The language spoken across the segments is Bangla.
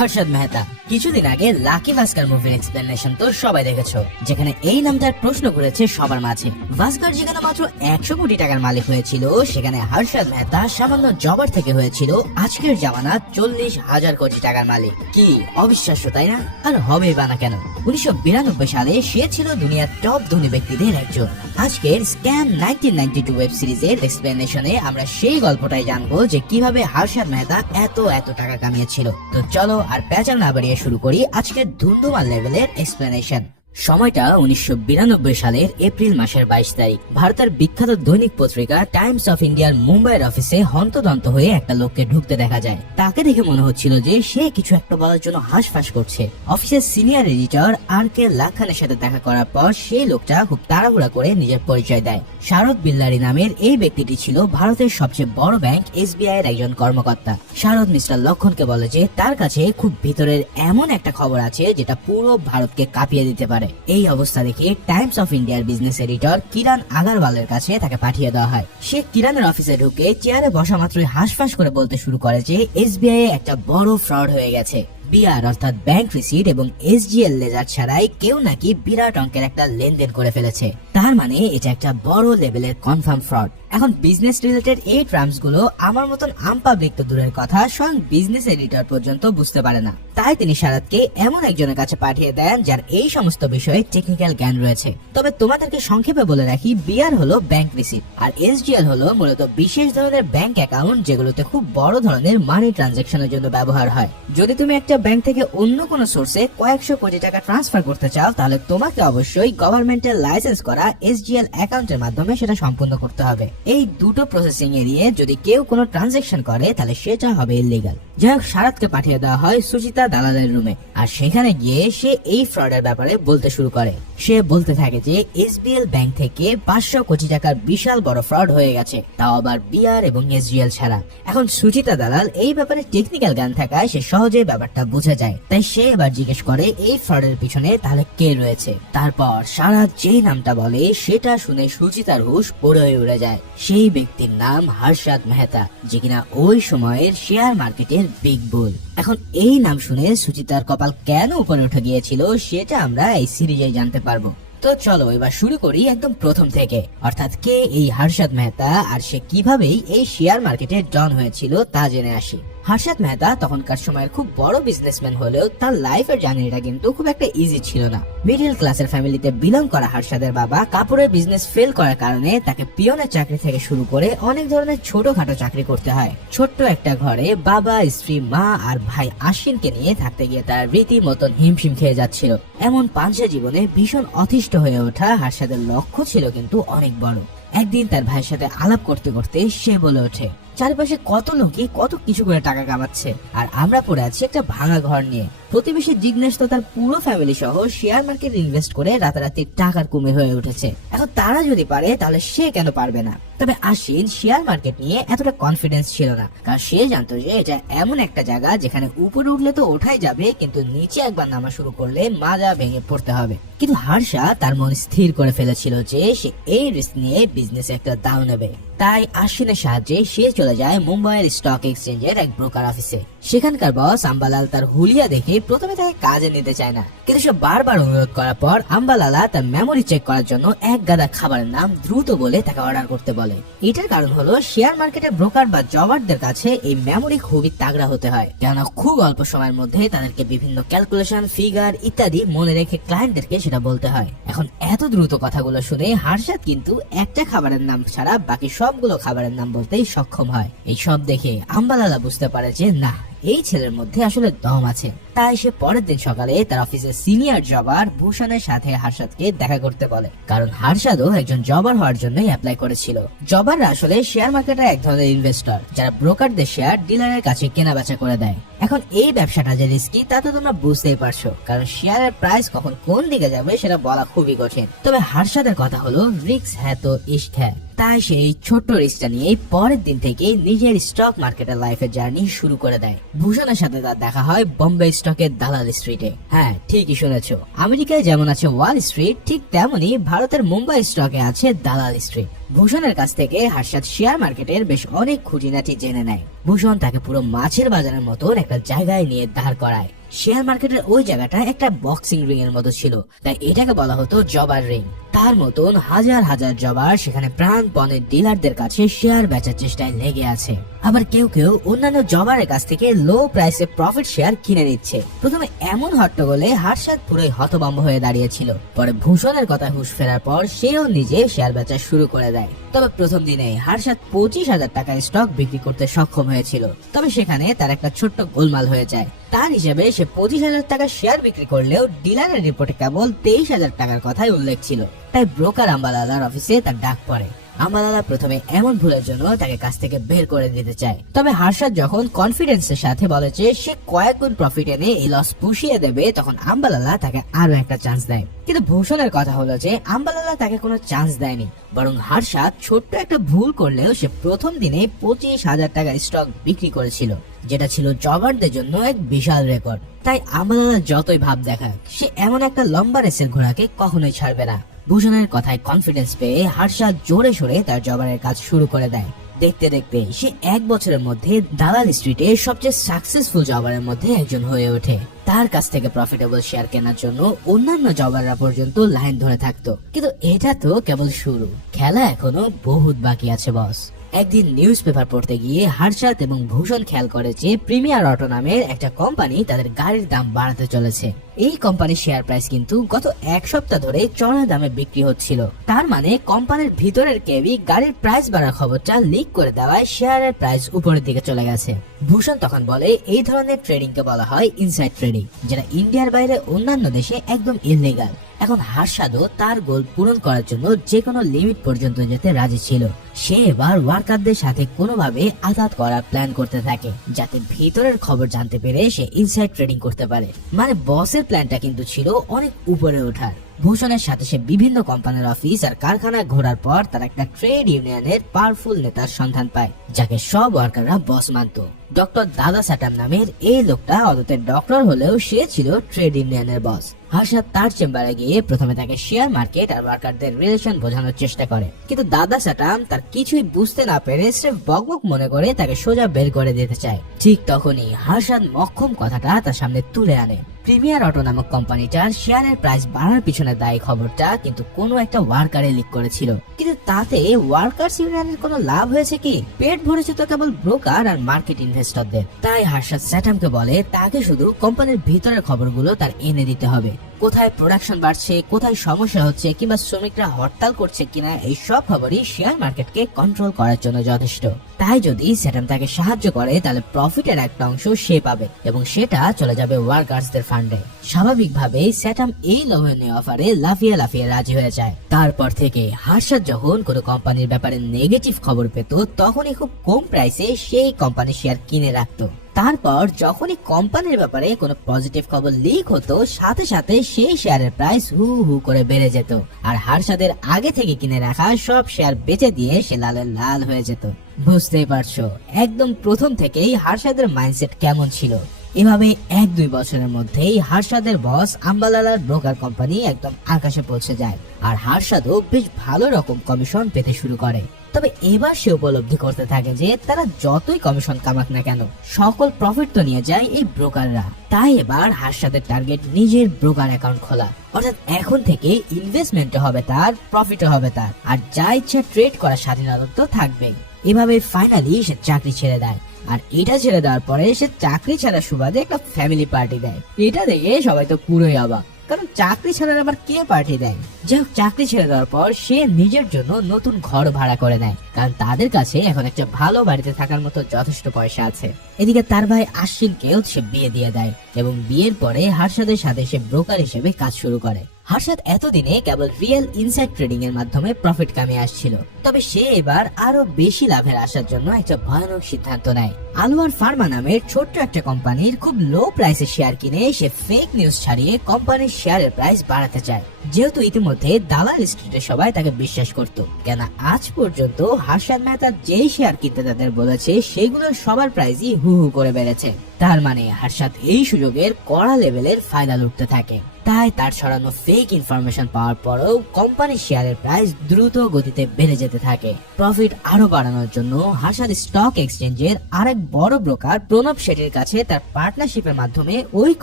হর্ষদ মেহতা। কিছুদিন আগে লাকি ভাস্কর মুভির এক্সপ্লেনেশন তো সবাই দেখেছো, যেখানে এই নামটার প্রশ্ন করেছে সবার মাঝে। ভাস্কর যেখানে মাত্র 100 কোটি টাকার মালিক হয়েছিল, সেখানে হর্ষদ মেহতা সামান্য জবার থেকে হয়েছিল আজকের জামানা 40,000 কোটি টাকার মালিক। কি অবিশ্বাস্য, তাই না? আর হবেই বা না কেন। 1992 সালে সে ছিল দুনিয়ার টপ ধনী ব্যক্তিদের একজন। আজকের স্ক্যাম 1992 ওয়েব সিরিজের এক্সপ্লেনেশনে আমরা সেই গল্পটাই জানবো যে কিভাবে হর্ষদ মেহতা এত টাকা কামিয়েছিল। তো চলো আর প্যাচাল না বাড়িয়ে শুরু করি আজকের ধুমধুমার লেভেলের এক্সপ্লেনেশন। সময়টা 1992 সালের এপ্রিল মাসের 22 তারিখ। ভারতের বিখ্যাত দৈনিক পত্রিকা টাইমস অফ ইন্ডিয়ার মুম্বাইয়ের অফিসে হন্তদন্ত হয়ে একটা লোককে ঢুকতে দেখা যায়। তাকে দেখে মনে হচ্ছিল যে সে কিছু একটা বলার জন্য হাঁসফাঁস করছে। অফিসের সিনিয়র এডিটর RK লাখানের সাথে দেখা করার পর সেই লোকটা খুব তাড়াহুড়া করে নিজের পরিচয় দেয়। শারদ বিল্লারি নামের এই ব্যক্তিটি ছিল ভারতের সবচেয়ে বড় ব্যাংক SBI এর একজন কর্মকর্তা। শারদ মিস্টার লক্ষণকে বলে যে তার কাছে খুব ভিতরের এমন একটা খবর আছে যেটা পুরো ভারতকে কাঁপিয়ে দিতে পারে। এই অবস্থা দেখে টাইমস অফ ইন্ডিয়ার বিজনেস এডিটর কিরণ আগারওয়ালের কাছে তাকে পাঠিয়ে দেওয়া হয়। সে কিরণের অফিসে ঢুকে চেয়ারে বসা মাত্রই হাঁসফাঁস করে বলতে শুরু করে যে SBI একটা বড় ফ্রড হয়ে গেছে। বিআর অর্থাৎ ব্যাংক রিসিট এবং SGL লেজার ছাড়াই কেউ নাকি বিরাট অঙ্কের একটা লেনদেন করে ফেলেছে। তার মানে এটা একটা বড় লেভেলের কনফার্ম ফ্রড। এখন বিজনেস রিলেটেড এই টার্মস গুলো আমার মতন আম পাবলিক তো দূরের কথা, স্বয়ং বিজনেস এডিটর পর্যন্ত বুঝতে পারে না। তাই তিনি শারদকে এমন একজনের কাছে পাঠিয়ে দেন যার এই সমস্ত বিষয়ে টেকনিক্যাল জ্ঞান রয়েছে। তবে তোমাদেরকে সংক্ষেপে বলে রাখি, বিআর হলো ব্যাংক রিসিট আর SGL হলো মূলত বিশেষ ধরনের ব্যাংক অ্যাকাউন্ট যেগুলোতে খুব বড় ধরনের মানি ট্রানজাকশনের জন্য ব্যবহার হয়। যদি তুমি একটা ব্যাংক থেকে অন্য কোনো সোর্সে কয়েকশো কোটি টাকা ট্রান্সফার করতে চাও, তাহলে তোমাকে অবশ্যই গভর্নমেন্টের লাইসেন্স করা SGL অ্যাকাউন্টের মাধ্যমে সেটা সম্পূর্ণ করতে হবে। এই দুটো প্রসেসিং এরিয়ে যদি কেউ কোনো ট্রানজাকশন করে তাহলে সেটা হবে ইলিগাল। যাই হোক, শারদকে পাঠিয়ে দেওয়া হয় সুচিতা দালালের রুমে। আর সেখানে গিয়ে সে এই ফ্রডের ব্যাপারে বলতে শুরু করে। সে বলতে থাকে যে SBL ব্যাংক থেকে 500 কোটি টাকার বিশাল বড় ফ্রড হয়ে গেছে, তাও আবার বিআর এবং SGL ছাড়া। এখন সুচিতা দালাল এই ব্যাপারে টেকনিক্যাল জ্ঞান থাকায় সে সহজেই ব্যাপারটা বুঝে যায়। তাই সে এবার জিজ্ঞেস করে এই ফ্রডের পিছনে তাহলে কে রয়েছে। তারপর শারদ যেই নামটা বলে সেটা শুনে সুচিতার হুঁশ পুরো উড়ে যায়। সেই ব্যক্তির নাম হর্ষদ মেহতা, যে কিনা ওই সময়ের শেয়ার মার্কেটের বিগ বুল। এখন এই নাম শুনে সুচিতার কপাল কেন উপরে উঠে গিয়েছিল সেটা আমরা এই সিরিজে জানতে পারবো। তো চলো এবার শুরু করি একদম প্রথম থেকে, অর্থাৎ কে এই হর্ষদ মেহতা আর সে কিভাবেই এই শেয়ার মার্কেটের ডন হয়েছিল তা জেনে আসি। হর্ষদ মেহতা তখনকার সময়ের খুব বড় বিজনেসম্যান হলেও তার লাইফের জার্নিটা কিন্তু খুব একটা ইজি ছিল না। মিডল ক্লাসের ফ্যামিলিতে বিলং করা হর্ষদের বাবা কাপড়ের বিজনেস ফেল করার কারণে তাকে পিয়নের চাকরি থেকে শুরু করে অনেক ধরনের ছোটখাটো চাকরি করতে হয়। ছোট্ট একটা ঘরে বাবা, স্ত্রী, মা আর ভাই আশ্বিনকে নিয়ে থাকতে গিয়ে তার রীতিমতন হিমশিম খেয়ে যাচ্ছিল। এমন পাঞ্চা জীবনে ভীষণ অতিষ্ঠ হয়ে ওঠা হর্ষদের লক্ষ্য ছিল কিন্তু অনেক বড়। একদিন তার ভাইয়ের সাথে আলাপ করতে করতে সে বলে ওঠে, চারপাশে কত লোকই কত কিছু করে টাকা কামাচ্ছে আর আমরা পড়ে আছি একটা ভাঙা ঘর নিয়ে। প্রতিবেশী জিগ্নেশ তো তার পুরো ফ্যামিলি সহ শেয়ার মার্কেট ইনভেস্ট করে রাতারাতি টাকার কুমির হয়ে উঠেছে। এখন তারা যদি পারে তাহলে সে কেন পারবে না? তবে আশ্বিন শেয়ার মার্কেট নিয়ে এতটা কনফিডেন্স ছিল না, কারণ সে জানতো যে এটা এমন একটা জায়গা যেখানে উপরে উঠলে তো ওঠাই যাবে, কিন্তু নিচে একবার নামা শুরু করলে মাজা ভেঙে পড়তে হবে। কিন্তু হর্ষা তার মন স্থির করে ফেলেছিল যে সে এই রিস্ক নিয়ে বিজনেসে একটা দাও নেবে। তাই আশ্বিনের সাহায্যে সে চলে যায় মুম্বাইয়ের স্টক এক্সচেঞ্জের এক ব্রোকার অফিসে। সেখানকার বস আম্বালাল তার হুলিয়া দেখে প্রথমে তাকে কাজে নিতে চায় না, কিন্তু সে বারবার অনুরোধ করার পর আম্বালালা তার মেমোরি চেক করার জন্য এক গাদা খাবারের নাম দ্রুত বলে তাকে অর্ডার করতে বলে। এটার কারণ হলো শেয়ার মার্কেটের ব্রোকার বা জবারদের কাছে এই মেমোরি খুবই তাগড়া হতে হয়, কেননা খুব অল্প সময়ের মধ্যে তাদেরকে বিভিন্ন ক্যালকুলেশন, ফিগার ইত্যাদি মনে রেখে ক্লায়েন্টদেরকে সেটা বলতে হয়। এখন এত দ্রুত কথাগুলো শুনে হর্ষদ কিন্তু একটা খাবারের নাম ছাড়া বাকি সবগুলো খাবারের নাম বলতেই সক্ষম হয়। এই সব দেখে আম্বালালা বুঝতে পারে যে না, এই ছেলের মধ্যে আসলে দম আছে। তাই সে পরের দিন সকালে তার অফিসের সিনিয়র জবার ভূষণের সাথে হর্ষদকে দেখা করতে বলে, কারণ হর্ষদও একজন জবার হওয়ার জন্যই অ্যাপ্লাই করেছিল। জবাররা আসলে শেয়ার মার্কেটের এক ধরনের ইনভেস্টর যারা ব্রোকারদের শেয়ার ডিলারের কাছে কেনা বেচা করে দেয়। এখন এই ব্যবসাটা যে রিস্কি তা তো তোমরা বুঝতেই পারছো, কারণ শেয়ারের প্রাইস কখন কোন দিকে যাবে সেটা বলা খুবই কঠিন। তবে হর্ষদের কথা হলো রিস্ক হ্যাঁ তো ইশক হ্যাঁ। তাই সেই ছোট্ট রিস্কটা নিয়ে পরের দিন থেকে নিজের স্টক মার্কেটের লাইফের জার্নি শুরু করে দেয়। ভূষণের সাথে তার দেখা হয় বোম্বে স্টকের দালাল স্ট্রিটে। হ্যাঁ, ঠিকই শুনেছো, আমেরিকায় যেমন আছে ওয়াল স্ট্রিট, ঠিক তেমনি ভারতের মুম্বাই স্টকে আছে দালাল স্ট্রিট। ভূষণের কাছ থেকে হর্ষদ শেয়ার মার্কেটের বেশ অনেক খুঁটিনাটি জেনে নেয়। ভূষণ তাকে পুরো মাছের বাজারের মতন একটা জায়গায় নিয়ে দাঁড় করায়। শেয়ার মার্কেটের ওই জায়গাটা একটা বক্সিং রিং এর মতো ছিল, তাই এটাকে বলা হতো জবার রিং। তার মতন হাজার হাজার জবার সেখানে প্রাণপণের ডিলারদের কাছে শেয়ার বেচার চেষ্টায় লেগে আছে। আবার কেউ কেউ অন্যান্য জবারের কাছ থেকে লো প্রাইসে প্রফিট শেয়ার কিনে নিচ্ছে। প্রথমে এমন হট্টগোলে হর্ষদ পুরোই হতভম্ব হয়ে দাঁড়িয়েছিল। পরে ভূষণের কথা হুঁশ ফেরার পর সেও নিজে শেয়ার বেচা শুরু করে দেয়। তবে প্রথম দিনে হর্ষদ 25,000 টাকার স্টক বিক্রি করতে সক্ষম হয়েছিল। তবে সেখানে তার একটা ছোট্ট গোলমাল হয়ে যায়। তার হিসেবে সে 25,000 টাকার শেয়ার বিক্রি করলেও ডিলারের রিপোর্টে কেবল 23,000 টাকার কথাই উল্লেখ ছিল। তাই ব্রোকার আম্বালালার অফিসে তার ডাক পড়ে। আম্বালালা প্রথমে এমন ভুলের জন্য তাকে কাছ থেকে বের করে দিতে চায়। তবে হর্ষদ যখন কনফিডেন্সের সাথে বলে যে সে কয়েক গুণ প্রফিট এনে এই লস পুষিয়ে দেবে, তখন আম্বালালা তাকে আরো একটা চান্স দেয়। কিন্তু ভূষণের কথা হলো যে আম্বালালা তাকে কোনো চান্স দেয়নি, বরং হর্ষদ ছোট্ট একটা ভুল করলেও সে প্রথম দিনে 25,000 টাকার স্টক বিক্রি করেছিল, যেটা ছিল জবারদের জন্য এক বিশাল রেকর্ড। তাই আম্বালালা যতই ভাব দেখাক, সে এমন একটা লম্বা রেসের ঘোড়াকে কখনোই ছাড়বে না। ভূষণের কথায় কনফিডেন্স পেয়ে হর্ষদ জোরে সোরে তার জবারের কাজ শুরু করে দেয়। দেখতে দেখতে সে 1 বছরের মধ্যে দালাল স্ট্রিটে সবচেয়ে সাকসেসফুল জবারের মধ্যে একজন হয়ে ওঠে। তার কাছ থেকে প্রফিটেবল শেয়ার কেনার জন্য অন্যান্য জবাররা পর্যন্ত লাইন ধরে থাকতো। কিন্তু এটা তো কেবল শুরু, খেলা এখনো বহুত বাকি আছে বস। একদিন নিউজ পেপার পড়তে গিয়ে হর্ষদ এবং ভূষণ খেয়াল করে যে প্রিমিয়ার অটো নামের একটা কোম্পানি তাদের গাড়ির দাম বাড়াতে চলেছে। এই কোম্পানির শেয়ার প্রাইস কিন্তু গত 1 সপ্তাহ ধরে চড়া দামে বিক্রি হচ্ছিল। তার মানে কোম্পানির ভিতরের কেউই গাড়ির প্রাইস বাড়ার খবরটা লিক করে দেওয়ায় শেয়ারের প্রাইস উপরের দিকে চলে গেছে। ভূষণ তখন বলে এই ধরনের ট্রেডিং কে বলা হয় ইনসাইড ট্রেডিং, যেটা ইন্ডিয়ার বাইরে অন্যান্য দেশে একদম ইললিগাল। এখন হর্ষদও তার গোল পূরণ করার জন্য যে কোনো লিমিট পর্যন্ত যেতে রাজি ছিল। সে এবার ওয়ার্কারদের সাথে কোনোভাবে আঘাত করার প্ল্যান করতে থাকে, যাতে ভিতরের খবর জানতে পেরে সে ইনসাইড ট্রেডিং করতে পারে। মানে বসের প্ল্যানটা কিন্তু ছিল অনেক উপরে ওঠার। ভূষণের সাথে সে বিভিন্ন কোম্পানির অফিস আর কারখানায় ঘোরার পর তার একটা ট্রেড ইউনিয়নের পাওয়ারফুল নেতার সন্ধান পায়, যাকে সব ওয়ার্কাররা বস মানত। ডক্টর দাদা স্যাটাম নামের এই লোকটা অদতে ডক্টর হলেও সে ছিল ট্রেড ইউনিয়নের বস। হর্ষদ তার চেম্বারে গিয়ে প্রথমে তাকে শেয়ার মার্কেট আর ওয়ার্কারদের রিলেশন বোঝানোর চেষ্টা করে, কিন্তু দাদা স্যাটাম তার কিছুই বুঝতে না পেরে স্রেফ বকবক মনে করে তাকে সোজা বের করে দিতে চায়। ঠিক তখনই হর্ষদ মক্ষম কথাটা তার সামনে তুলে আনে। প্রিমিয়ার অটো নামক কোম্পানিটার শেয়ারের প্রাইস বাড়ার পিছনে দায়ী খবরটা কিন্তু কোনো একটা ওয়ার্কারে লিক করেছিল, কিন্তু তাতে ওয়ার্কার্স ইউনিয়নের কোনো লাভ হয়েছে কি? পেট ভরেছে তো কেবল ব্রোকার আর মার্কেট ইনভেস্টরদের। তাই হর্ষদ স্যাটামকে বলে তাকে শুধু কোম্পানির ভিতরের খবরগুলো তার এনে দিতে হবে। কোথায় প্রোডাকশন বাড়ছে, কোথায় সমস্যা হচ্ছে, কিংবা শ্রমিকরা হরতাল করছে কিনা, এই সব খবরই শেয়ার মার্কেটকে কন্ট্রোল করার জন্য যথেষ্ট। তাই যদি স্যাটাম তাকে সাহায্য করে তাহলে প্রফিটের একটা অংশ সে পাবে এবং সেটা চলে যাবে ওয়ার্কার্সদের ফান্ডে। স্বাভাবিকভাবেই স্যাটাম এই লোভনীয় অফারে লাফিয়ে লাফিয়ে রাজি হয়ে যায়। তারপর থেকে হর্ষদ যখন কোনো কোম্পানির ব্যাপারে নেগেটিভ খবর পেত, তখনই খুব কম প্রাইসে সেই কোম্পানির শেয়ার কিনে রাখতো। তারপর যখনই কোম্পানির ব্যাপারে কোনো পজিটিভ খবর লিক হতো, সাথে সাথে সেই শেয়ারের প্রাইস হু হু করে বেড়ে যেত। আর হর্ষদের আগে থেকে কিনে রাখা সব শেয়ার বেচে দিয়ে সে লালের লাল হয়ে যেত। বুঝতেই পারছো একদম প্রথম থেকেই হর্ষদের মাইন্ডসেট কেমন ছিল। এভাবে 1-2 বছরের মধ্যেই হর্ষদের বস আম্বালালার ব্রোকার কোম্পানি একদম আকাশে পৌঁছে যায়, আর হর্ষদও বেশ ভালো রকম কমিশন পেতে শুরু করে। তবে এবার সে উপলব্ধি করতে থাকে যে তারা যতই কমিশন কামাক না কেন, সকল প্রফিট তো নিয়ে যায় এই ব্রোকাররা। তাই এবার হর্ষদের টার্গেট নিজের ব্রোকার অ্যাকাউন্ট খোলা, অর্থাৎ এখন থেকে ইনভেস্টমেন্ট হবে তার, প্রফিট হবে তার, আর যা ইচ্ছা ট্রেড করার স্বাধীনতা তো থাকবেই। এভাবে ফাইনালি সে চাকরি ছেড়ে দেয়, আর এটা ছেড়ে দেওয়ার পরে সে চাকরি ছাড়ার সুবাদে একটা ফ্যামিলি পার্টি দেয়। এটা দেখে সবাই তো পুরোই অবাক, কারণ চাকরি ছাড়ার আবার কে পার্টি দেয়? যাই হোক, চাকরি ছেড়ে দেওয়ার পর সে নিজের জন্য নতুন ঘর ভাড়া করে নেয়, কারণ তাদের কাছে এখন একটা ভালো বাড়িতে থাকার মতো যথেষ্ট পয়সা আছে। এদিকে তার ভাই আশ্বিনকেও সে বিয়ে দিয়ে দেয় এবং বিয়ের পরে হর্ষদের সাথে সে ব্রোকার হিসেবে কাজ শুরু করে। হর্ষদ এতদিনে কেবল রিয়েল ইনসাইড ট্রেডিং এর মাধ্যমে প্রফিট কামিয়ে আসছিল, তবে সে এবার আরো বেশি লাভের আসার জন্য একটা ভয়ানক সিদ্ধান্ত নেয়। আলওয়ার ফার্মা নামের ছোট্ট একটা কোম্পানির খুব লো প্রাইসে শেয়ার কিনে সে ফেক নিউজ ছাড়িয়ে কোম্পানির শেয়ারের প্রাইস বাড়াতে চায়, যেহেতু ইতিমধ্যে দালাল স্ট্রিটের সবাই তাকে বিশ্বাস করত। কেন আজ পর্যন্ত হর্ষদ মেহতা যেই শেয়ার কিনতে তাদের বলেছে সেগুলোর সবার প্রাইসই হু হু করে বেড়েছে। তার মানে হর্ষদ এই সুযোগের কড়া লেভেলের ফায়দা লুটতে থাকে। তাই তার ছড়ানো ফেক ইনফরমেশন পাওয়ার পরেও কোম্পানির শেয়ারের প্রাইস দ্রুত গতিতে বেড়ে যেতে থাকে। প্রফিট আরো বাড়ানোর জন্য হার্শাদ স্টক এক্সচেঞ্জের আরেক বড় ব্রোকার প্রণব শেঠির কাছে তার পার্টনারশিপের মাধ্যমে ওই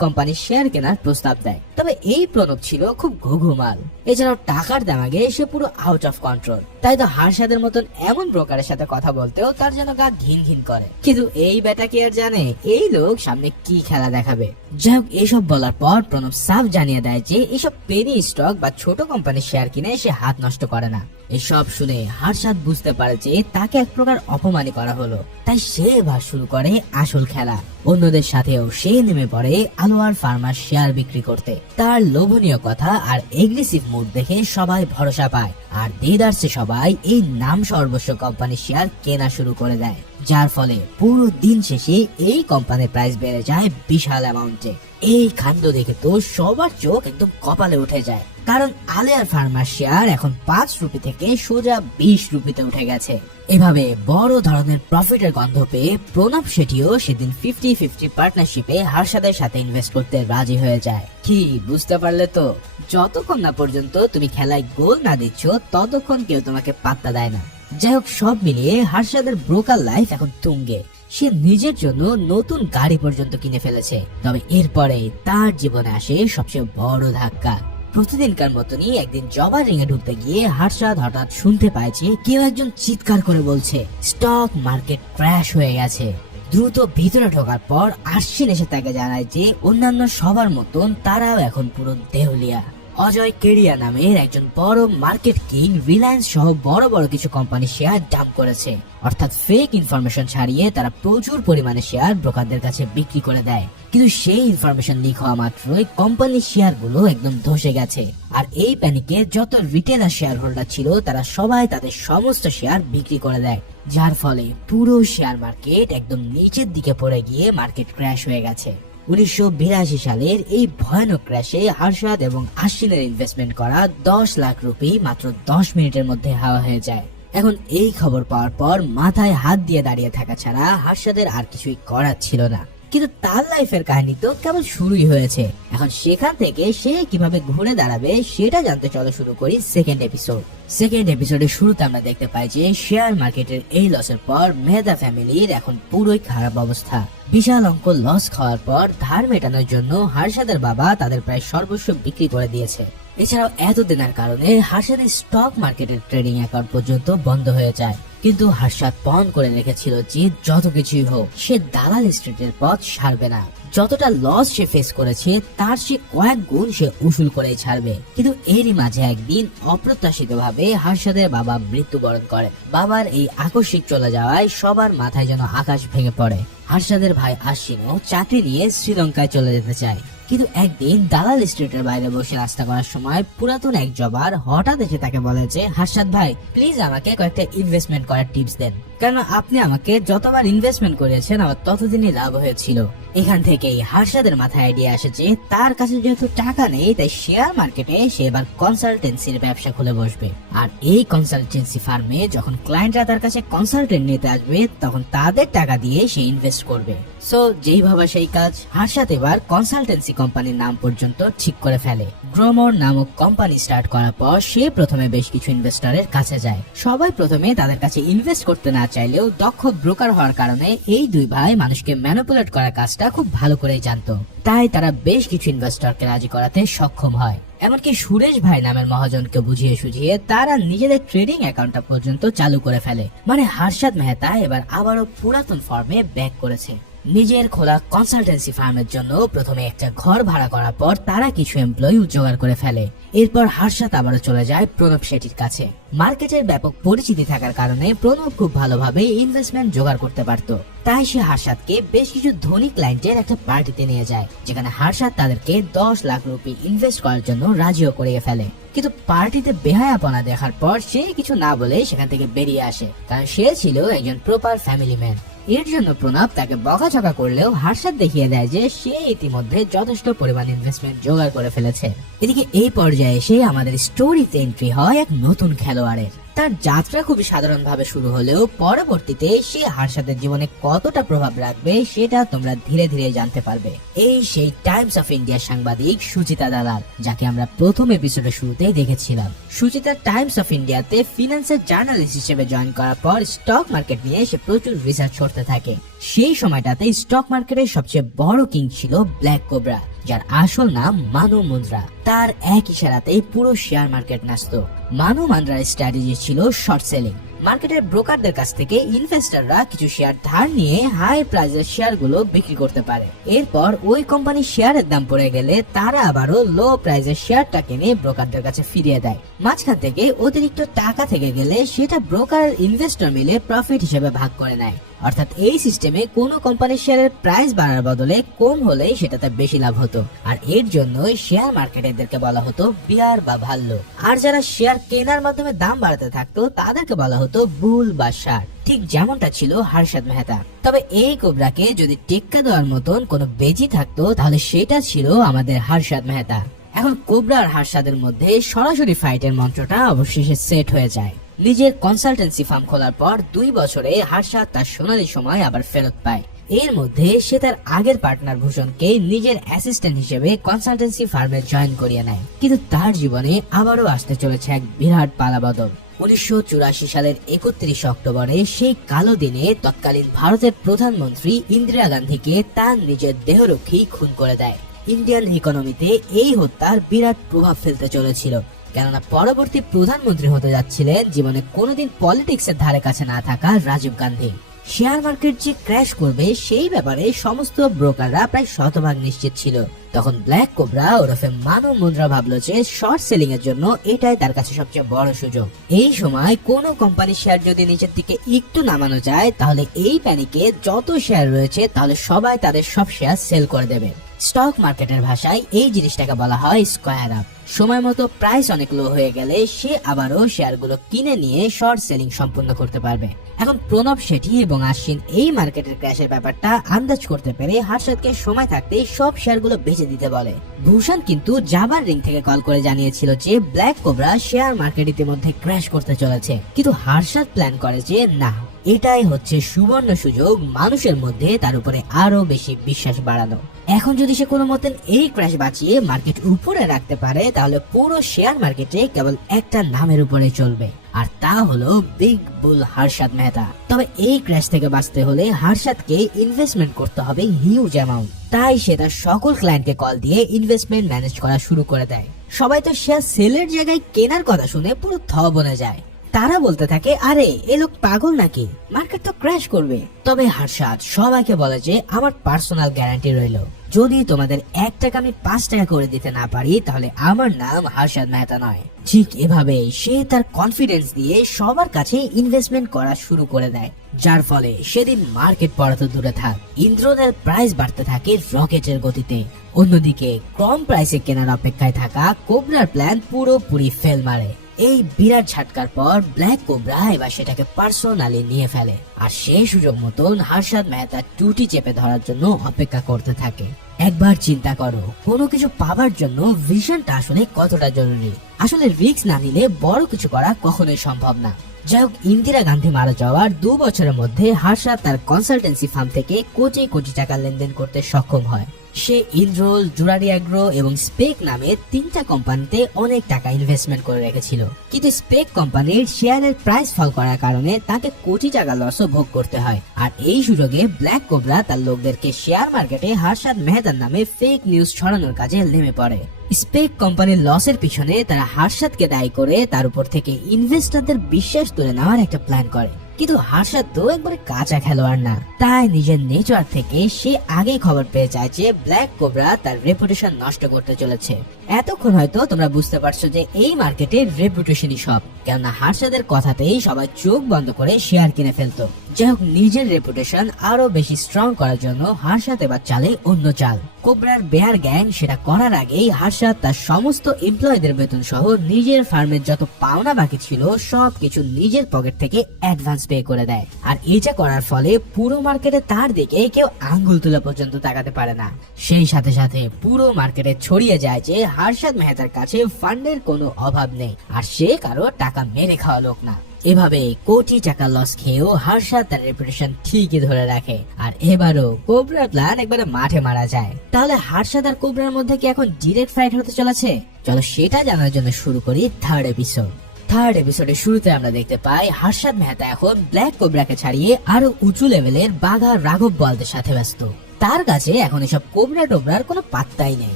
কোম্পানির শেয়ার কেনার প্রস্তাব দেয়। তবে এই প্রণব ছিল খুব ঘুঘুমাল, এছাড়াও টাকার দামাগে সে পুরো আউট অফ কন্ট্রোল। তাই তো হার্শাদের মতন এমন ব্রোকারের সাথে কথা বলতেও তার যেন গা ঘিন ঘিন করে। কিন্তু এই বেটা কি আর জানে এই লোক সামনে কি খেলা দেখাবে। যাই হোক, এসব বলার পর প্রণব সাফ জানিয়ে দেয় যে এসব পেনি স্টক বা ছোট কোম্পানির শেয়ার কিনে সে হাত নষ্ট করে না। এসব শুনে হার্শাদ বুঝতে পারে যে তাকে এক প্রকার অপমানই করা হলো, তাই সে এবার শুরু করে আসল খেলা। অন্যদের সাথেও সে নেমে পড়ে আলোয়ার ফার্মার শেয়ার বিক্রি করতে। তার লোভনীয় কথা আর এগ্রেসিভ মুড দেখে সবাই ভরসা পায়, আর দেদারসে সবাই এই নাম সর্বস্ব কোম্পানির শেয়ার কেনা শুরু করে দেয়, যার ফলে পুরো দিন শেষে এই কোম্পানির প্রাইস বেড়ে যায় বিশাল অ্যামাউন্টে। এই কাণ্ড দেখে তো সবার চোখ একদম কপালে উঠে যায়, কারণ আলিয়ার ফার্মার শেয়ার এখন 5 রুপি থেকে সোজা 20 রুপিতে উঠে গেছে। এভাবে বড় ধরনের প্রফিটের গন্ধ পেয়ে প্রণব শেঠিও সেদিন 50-50 পার্টনারশিপে হার্শাদের সাথে ইনভেস্ট করতে রাজি হয়ে যায়। কি বুঝতে পারলে তো, যতক্ষণ না পর্যন্ত তুমি খেলায় গোল না দিচ্ছ ততক্ষণ কেউ তোমাকে পাত্তা দেয় না। যাই হোক, সব মিলিয়ে হার্শাদের ব্রোকার লাইফ এখন তুঙ্গে। সে নিজের জন্য নতুন গাড়ি পর্যন্ত কিনে ফেলেছে। তবে এরপরে তার জীবনে আসে সবচেয়ে বড় ধাক্কা। প্রতিদিনকার মতনই একদিন জবার রিং এ ঢুকতে গিয়ে হার্শাদ হঠাৎ শুনতে পায় যে কেউ একজন চিৎকার করে বলছে স্টক মার্কেট ক্র্যাশ হয়ে গেছে। দ্রুত ভিতরে ঢোকার পর আশ্বিন এসে তাকে জানায় যে অন্যান্য সবার মতন তারাও এখন পুরো দেউলিয়া। অজয় কেরিয়া নামের একজন বড় মার্কেট কিং রিলায়েন্স সহ বড় বড় কিছু কোম্পানি শেয়ার ডাম্প করেছে, অর্থাৎ ফেক ইনফরমেশন ছাড়িয়ে তারা প্রচুর পরিমাণে শেয়ার ব্রোকারদের কাছে বিক্রি করে দেয়। কিন্তু সেই ইনফরমেশন লিক হওয়া মাত্রই কোম্পানির শেয়ার গুলো একদম ধসে গেছে, আর এই প্যানিকে যত রিটেলার শেয়ার হোল্ডার ছিল তারা সবাই তাদের সমস্ত শেয়ার বিক্রি করে দেয়, যার ফলে পুরো শেয়ার মার্কেট একদম নিচের দিকে পড়ে গিয়ে মার্কেট ক্র্যাশ হয়ে গেছে। 1982 সালের এই ভয়ানক ক্র্যাশে হার্শাদ এবং আশ্বিনের ইনভেস্টমেন্ট করা 10 লাখ রুপি মাত্র 10 মিনিটের মধ্যে হাওয়া হয়ে যায়। এখন এই খবর পাওয়ার পর মাথায় হাত দিয়ে দাঁড়িয়ে থাকা ছাড়া হার্শাদের আর কিছুই করার ছিল না। কিন্তু তার লাইফের কাহিনী তো কেবল শুরুই হয়েছে। এখন সেখান থেকে সে কিভাবে ঘুরে দাঁড়াবে সেটা জানতে চলো শুরু করি সেকেন্ড এপিসোড। সেকেন্ড এপিসোডের শুরুতে আমরা দেখতে পাই যে শেয়ার মার্কেটের এই লসের পর মেহতা ফ্যামিলির এখন পুরোই খারাপ অবস্থা। বিশাল অঙ্ক লস খাওয়ার পর ধার মেটানোর জন্য হার্শাদের বাবা তাদের প্রায় সর্বস্ব বিক্রি করে দিয়েছে। এছাড়াও এতদিনের কারণে হার্শাদের স্টক মার্কেটের ট্রেডিং অ্যাকাউন্ট পর্যন্ত বন্ধ হয়ে যায়। কিন্তু হার্শাদ পণ করে রেখেছিল যে যত কিছুই হোক সে দালাল স্ট্রিটের পথ ছাড়বে না। যতটা লস সে ফেস করেছে তার সে কয়েক গুণ সে উসুল করেই ছাড়বে। কিন্তু এরই মাঝে একদিন অপ্রত্যাশিত ভাবে হার্শাদের বাবা মৃত্যুবরণ করে। বাবার এই আকস্মিক চলে যাওয়ায় সবার মাথায় যেন আকাশ ভেঙে পড়ে। হার্শাদের ভাই আশ্বিনও চাকরি নিয়ে শ্রীলঙ্কায় চলে যেতে চায়। কিন্তু একদিন দালাল স্ট্রিটের বাইরে বসে নাস্তা করার সময় পুরাতন এক জবার হঠাৎ এসে তাকে বলে যে হার্শাদ ভাই, প্লিজ আমাকে কয়েকটা ইনভেস্টমেন্ট করার টিপস দেন, কারণ আপনি আমাকে যতবার ইনভেস্টমেন্ট করেছেন আমার ততদিনই লাভ হয়েছিল। এখান থেকেই হার্শাদের মাথায় আইডিয়া আসে যে তার কাছে যেহেতু টাকা নেই তাই শেয়ার মার্কেটে সে এবার কনসালটেন্সির ব্যবসা খুলে বসবে। আর এই কনসালটেন্সি ফার্মে যখন ক্লায়েন্টরা তার কাছে কনসালটেন্ট নিতে আসবে তখন তাদের টাকা দিয়ে সে ইনভেস্ট করবে। সো যেই ভাবা সেই কাজ, হার্শাদ এবার কনসালটেন্সি কোম্পানির নাম পর্যন্ত ঠিক করে ফেলে। গ্রোমোর নামক কোম্পানি স্টার্ট করার পর সে প্রথমে বেশ কিছু ইনভেস্টরের কাছে যায়। সবাই প্রথমে তাদের কাছে ইনভেস্ট করতে না চাইলেও দক্ষ ব্রোকার হওয়ার কারণে এই দুই ভাই মানুষকে ম্যানিপুলেট করার কাজটা খুব ভালো করেই জানতো। তাই তারা বেশ কিছু ইনভেস্টরকে রাজি করাতে সক্ষম হয়। এমনকি সুরেশ ভাই নামের মহাজনকে বুঝিয়ে সুঝিয়ে তারা নিজেদের ট্রেডিং অ্যাকাউন্টটা পর্যন্ত চালু করে ফেলে। মানে হার্শাদ মেহতা এবার আবারও পুরাতন ফর্মে ব্যাক করেছে। নিজের খোলা কনসালটেন্সি ফার্মের জন্য প্রথমে একটা ঘর ভাড়া করার পর তারা কিছু এমপ্লয়ি জোগাড় করে ফেলে। এরপর হার্শাদ আবারও চলে যায় প্রণব শেঠির কাছে। মার্কেটের ব্যাপক পরিচিতি থাকার কারণে প্রণব খুব ভালোভাবে ইনভেস্টমেন্ট জোগাড় করতে পারত। তাই সে হার্শাদকে বেশ কিছু ধনী ক্লায়েন্টের একটা পার্টিতে নিয়ে যায়, যেখানে হার্শাদ তাদেরকে 10 লাখ রুপি ইনভেস্ট করার জন্য রাজিও করিয়ে ফেলে। কিন্তু পার্টিতে বেহায়াপনা দেখার পর সে কিছু না বলে সেখান থেকে বেরিয়ে আসে, কারণ সে ছিল একজন প্রপার ফ্যামিলি ম্যান। এর জন্য প্রণব তাকে বকাঝকা করলেও হার্শাদ দেখিয়ে দেয় যে সে ইতিমধ্যে যথেষ্ট পরিমাণ ইনভেস্টমেন্ট জোগাড় করে ফেলেছে। এদিকে এই পর্যায়ে এসে আমাদের স্টোরিতে এন্ট্রি হয় এক নতুন খেলোয়াড়ের। তার যাত্রা খুবই সাধারণভাবে শুরু হলেও পরবর্তীতে সে হার্ষাদের জীবনে কতটা প্রভাব রাখবে সেটা তোমরা ধীরে ধীরে জানতে পারবে। এই সেই টাইমস অফ ইন্ডিয়া সাংবাদিক সুচিতা দালাল, যাকে আমরা প্রথম এপিসোডের শুরুতেই দেখেছিলাম। সুচিতা টাইমস অফ ইন্ডিয়াতে ফিনান্সের জার্নালিস্ট হিসেবে জয়েন করার পর স্টক মার্কেট নিয়ে সে প্রচুর রিসার্চ করতে থাকে। সেই সময়টাতে স্টক মার্কেটের সবচেয়ে বড় কিং ছিল ব্ল্যাক কোবরা, যার আসল নাম মানু মুন্দ্রা। তার এক ইশারাতেই পুরো শেয়ার মার্কেট নাচতো। মানু মুন্দ্রার স্ট্র্যাটেজি ছিল শর্ট সেলিং। মার্কেটের ব্রোকারদের কাছ থেকে ইনভেস্টররা কিছু শেয়ার ধার নিয়ে হাই প্রাইসের শেয়ারগুলো বিক্রি করতে পারে। এরপর ওই কোম্পানির শেয়ারের দাম পড়ে গেলে তারা আবারও লো প্রাইসের শেয়ারটা কিনে ব্রোকারদের কাছে ফিরিয়ে দেয়। মাঝখান থেকে অতিরিক্ত টাকা থেকে গেলে সেটা ব্রোকার ইনভেস্টর মিলে প্রফিট হিসেবে ভাগ করে নেয়। অর্থাৎ এই সিস্টেমে কোনো কোম্পানির শেয়ারের প্রাইস বাড়ার বদলে কম হলেই সেটাতে বেশি লাভ হতো। আর এর জন্যই শেয়ার মার্কেটারদেরকে বলা হতো বিয়ার বা ভাল্লুক। আর যারা শেয়ার কেনার মাধ্যমে দাম বাড়াতে থাকতো তাদেরকে বলা হতো বুল বা ষাঁড়। ঠিক যেমনটা ছিল হর্ষদ মেহতা। তবে এই কোবরাকে যদি টেক্কা দেওয়ার মতন কোনো বেজি থাকতো তাহলে সেটা ছিল আমাদের হর্ষদ মেহতা। এখন কোবরা আর হর্ষদের মধ্যে সরাসরি ফাইটের মন্ত্রটা অবশেষে সেট হয়ে যায়। নিজের কনসালটেন্সি ফার্ম খোলার পর 2 বছরে হর্ষদ তার সোনালী সময় আবার ফেরত পায়। এর মধ্যে সে তার আগের পার্টনার ভূষণকে নিজের অ্যাসিস্ট্যান্ট হিসেবে কনসালটেন্সি ফার্মে জয়েন করিয়ে নেয়। কিন্তু তার জীবনে আবারও আসতে চলেছে এক বিরাট পালাবদল। 1984 সালের 31 অক্টোবরে সেই কালো দিনে তৎকালীন ভারতের প্রধানমন্ত্রী ইন্দিরা গান্ধীকে তার নিজের দেহরক্ষী খুন করে দেয়। ইন্ডিয়ান ইকোনমিতে এই হত্যার বিরাট প্রভাব ফেলতে চলেছিল, কেননা পরবর্তী প্রধানমন্ত্রী হতে যাচ্ছিলেন জীবনে কোনোদিন পলিটিক্সের ধারে কাছে না থাকা রাজীব গান্ধী। শেয়ার মার্কেট যে ক্র্যাশ করবে সেই ব্যাপারে সমস্ত ব্রোকাররা প্রায় শতভাগ নিশ্চিত ছিল। তখন ব্ল্যাক কোবরা ওরফে মানু মুন্দ্রা ভাবলো যে শর্ট সেলিং এর জন্য এটাই তার কাছে সবচেয়ে বড় সুযোগ। এই সময় কোনো কোম্পানির শেয়ার যদি নিচের দিকে একটু নামানো যায় তাহলে এই প্যানিকে যত শেয়ার রয়েছে তাহলে সবাই তাদের সব শেয়ার সেল করে দেবে। স্টক মার্কেটের ভাষায় এই জিনিসটাকে বলা হয় স্কোয়ার আপ। সময় মতো প্রাইস অনেক লো হয়ে গেলে সে আবারও শেয়ারগুলো কিনে নিয়ে শর্ট সেলিং সম্পূর্ণ করতে পারবে। এখন প্রণব শেঠি এবং আশ্বিন এই মার্কেটের ক্র্যাশের ব্যাপারটা আন্দাজ করতে পেরে হর্ষদকে সময় থাকতেই সব শেয়ারগুলো বেচে দিতে বলে। ভূষণ কিন্তু জাবার রিং থেকে কল করে জানিয়েছিল যে ব্ল্যাক কোবরা শেয়ার মার্কেট ইতিমধ্যে ক্র্যাশ করতে চলেছে, কিন্তু হর্ষদ প্ল্যান করে যে না, এটাই হচ্ছে সুবর্ণ সুযোগ মানুষের মধ্যে তার উপরে আরো বেশি বিশ্বাস বাড়ানো। এখন যদি সে কোনো মতেন এই ক্র্যাশ বাঁচিয়ে মার্কেট উপরে রাখতে পারে তাহলে পুরো শেয়ার মার্কেটে কেবল একটা নামের উপরে চলবে, আর তা হলো বিগ বুল হর্ষদ মেহতা। তবে এই ক্র্যাশ থেকে বাঁচতে হলে হর্ষদকে ইনভেস্টমেন্ট করতে হবে হিউজ অ্যামাউন্ট। তাই সে তার সকল ক্লায়েন্টকে কল দিয়ে ইনভেস্টমেন্ট ম্যানেজ করা শুরু করে দেয়। সবাই তো শেয়ার সেলের জায়গায় কেনার কথা শুনে পুরো থ বনে যায়। তারা বলতে থাকে আরে এ লোক পাগল নাকি, মার্কেট তো ক্র্যাশ করবে। তবে হর্ষদ সবাইকে বলে যে আমার পার্সোনাল গ্যারান্টি রইল, যদি তোমাদের 1 টাকা আমি 5 টাকা করে দিতে না পারি তাহলে আমার নাম হর্ষদ মেহতা নয়। ঠিক এভাবে সে তার কনফিডেন্স দিয়ে সবার কাছে ইনভেস্টমেন্ট করা শুরু করে দেয়, যার ফলে সেদিন মার্কেট পড়া তো দূরে থাক, ইন্দ্রনের প্রাইস বাড়তে থাকে রকেটের গতিতে। অন্যদিকে কম প্রাইসে কেনার অপেক্ষায় থাকা কোবরার প্ল্যান পুরোপুরি ফেল মারে। এই বিরাট ঝাটকার পর ব্ল্যাক কোবরা এবার সেটাকে পার্সোনালি নিয়ে ফেলে, আর সেই সুযোগ মতন হর্ষদ মেহতা টুটি চেপে ধরার জন্য অপেক্ষা করতে থাকে। একবার চিন্তা করো, কোনো কিছু পাওয়ার জন্য ভিশনটা আসলে কতটা জরুরি। আসলে রিস্ক না নিলে বড় কিছু করা কখনোই সম্ভব না। যাই হোক, ইন্দিরা গান্ধী মারা যাওয়ার 2 বছরের মধ্যে হর্ষদ তার কনসালটেন্সি ফার্ম থেকে কোটি কোটি টাকা লেনদেন করতে সক্ষম হয়। সে ইন্দ্রোল, জুরারি অ্যাগ্রো এবং স্পেক নামে 3টা কোম্পানিতে অনেক টাকা ইনভেস্টমেন্ট করে রেখেছিল, কিন্তু স্পেক কোম্পানির শেয়ারের প্রাইস ফল করার কারণে তাকে কোটি টাকা লসও ভোগ করতে হয়। আর এই সুযোগে ব্ল্যাক কোবরা তার লোকদেরকে শেয়ার মার্কেটে হর্ষদ মেহতার নামে ফেক নিউজ ছড়ানোর কাজে নেমে পড়ে। স্পেক কোম্পানির লসের পিছনে তারা হর্ষদকে দায়ী করে তার উপর থেকে ইনভেস্টরদের বিশ্বাস তুলে নেওয়ার একটা প্ল্যান করে। কিন্তু হর্ষদ তো একবারে কাঁচা খেলোয়াড় না, তাই নিজের নেচার থেকে সে আগে খবর পেয়ে যায় যে ব্ল্যাক কোবরা তার রেপুটেশন নষ্ট করতে চলেছে। এতক্ষণ হয়তো তোমরা বুঝতে পারছো যে এই মার্কেটে রেপুটেশনই সব, কেননা হর্ষদের কথাতেই সবাই চোখ বন্ধ করে শেয়ার কিনে ফেলতো। যাই হোক, নিজের রেপুটেশন আরো বেশি স্ট্রং করার জন্য হর্ষদ এবার চালে অন্য চাল। কোবরার বেয়ার গ্যাং সেটা করার আগেই হর্ষদ তার সমস্ত এমপ্লয়ীদের বেতন সহ নিজের ফার্মের যত পাওনা বাকি ছিল সবকিছু নিজের পকেট থেকে অ্যাডভান্স পে করে দেয়। আর এটা করার ফলে পুরো মার্কেটে তার দিকে কেউ আঙ্গুল তুলে পর্যন্ত তাকাতে পারে না। সেই সাথে সাথে পুরো মার্কেটে ছড়িয়ে যায় যে হর্ষদ মেহতার কাছে ফান্ডের কোনো অভাব নেই, আর সে কারো টাকা মেরে খাওয়া লোক না। এভাবে কোটি টাকা লস খেয়েও হর্ষাদ তার রেপুটেশন ঠিকই ধরে রাখে, আর এবারও কোবরার প্ল্যান একবারে মাঠে মারা যায়। তাহলে হর্ষাদ আর কোবরার মধ্যে কি এখন ডিরেক্ট ফাইট হতে চলেছে? চলো সেটা জানার জন্য শুরু করি থার্ড এপিসোডের শুরুতে আমরা দেখতে পাই হর্ষাদ মেহতা এখন ব্ল্যাক কোবরাকে ছাড়িয়ে আরো উঁচু লেভেলের বাঘা রাঘব বলদের সাথে ব্যস্ত। তার কাছে এখন এসব কোবরা টোবরার কোনো পাত্তাই নেই।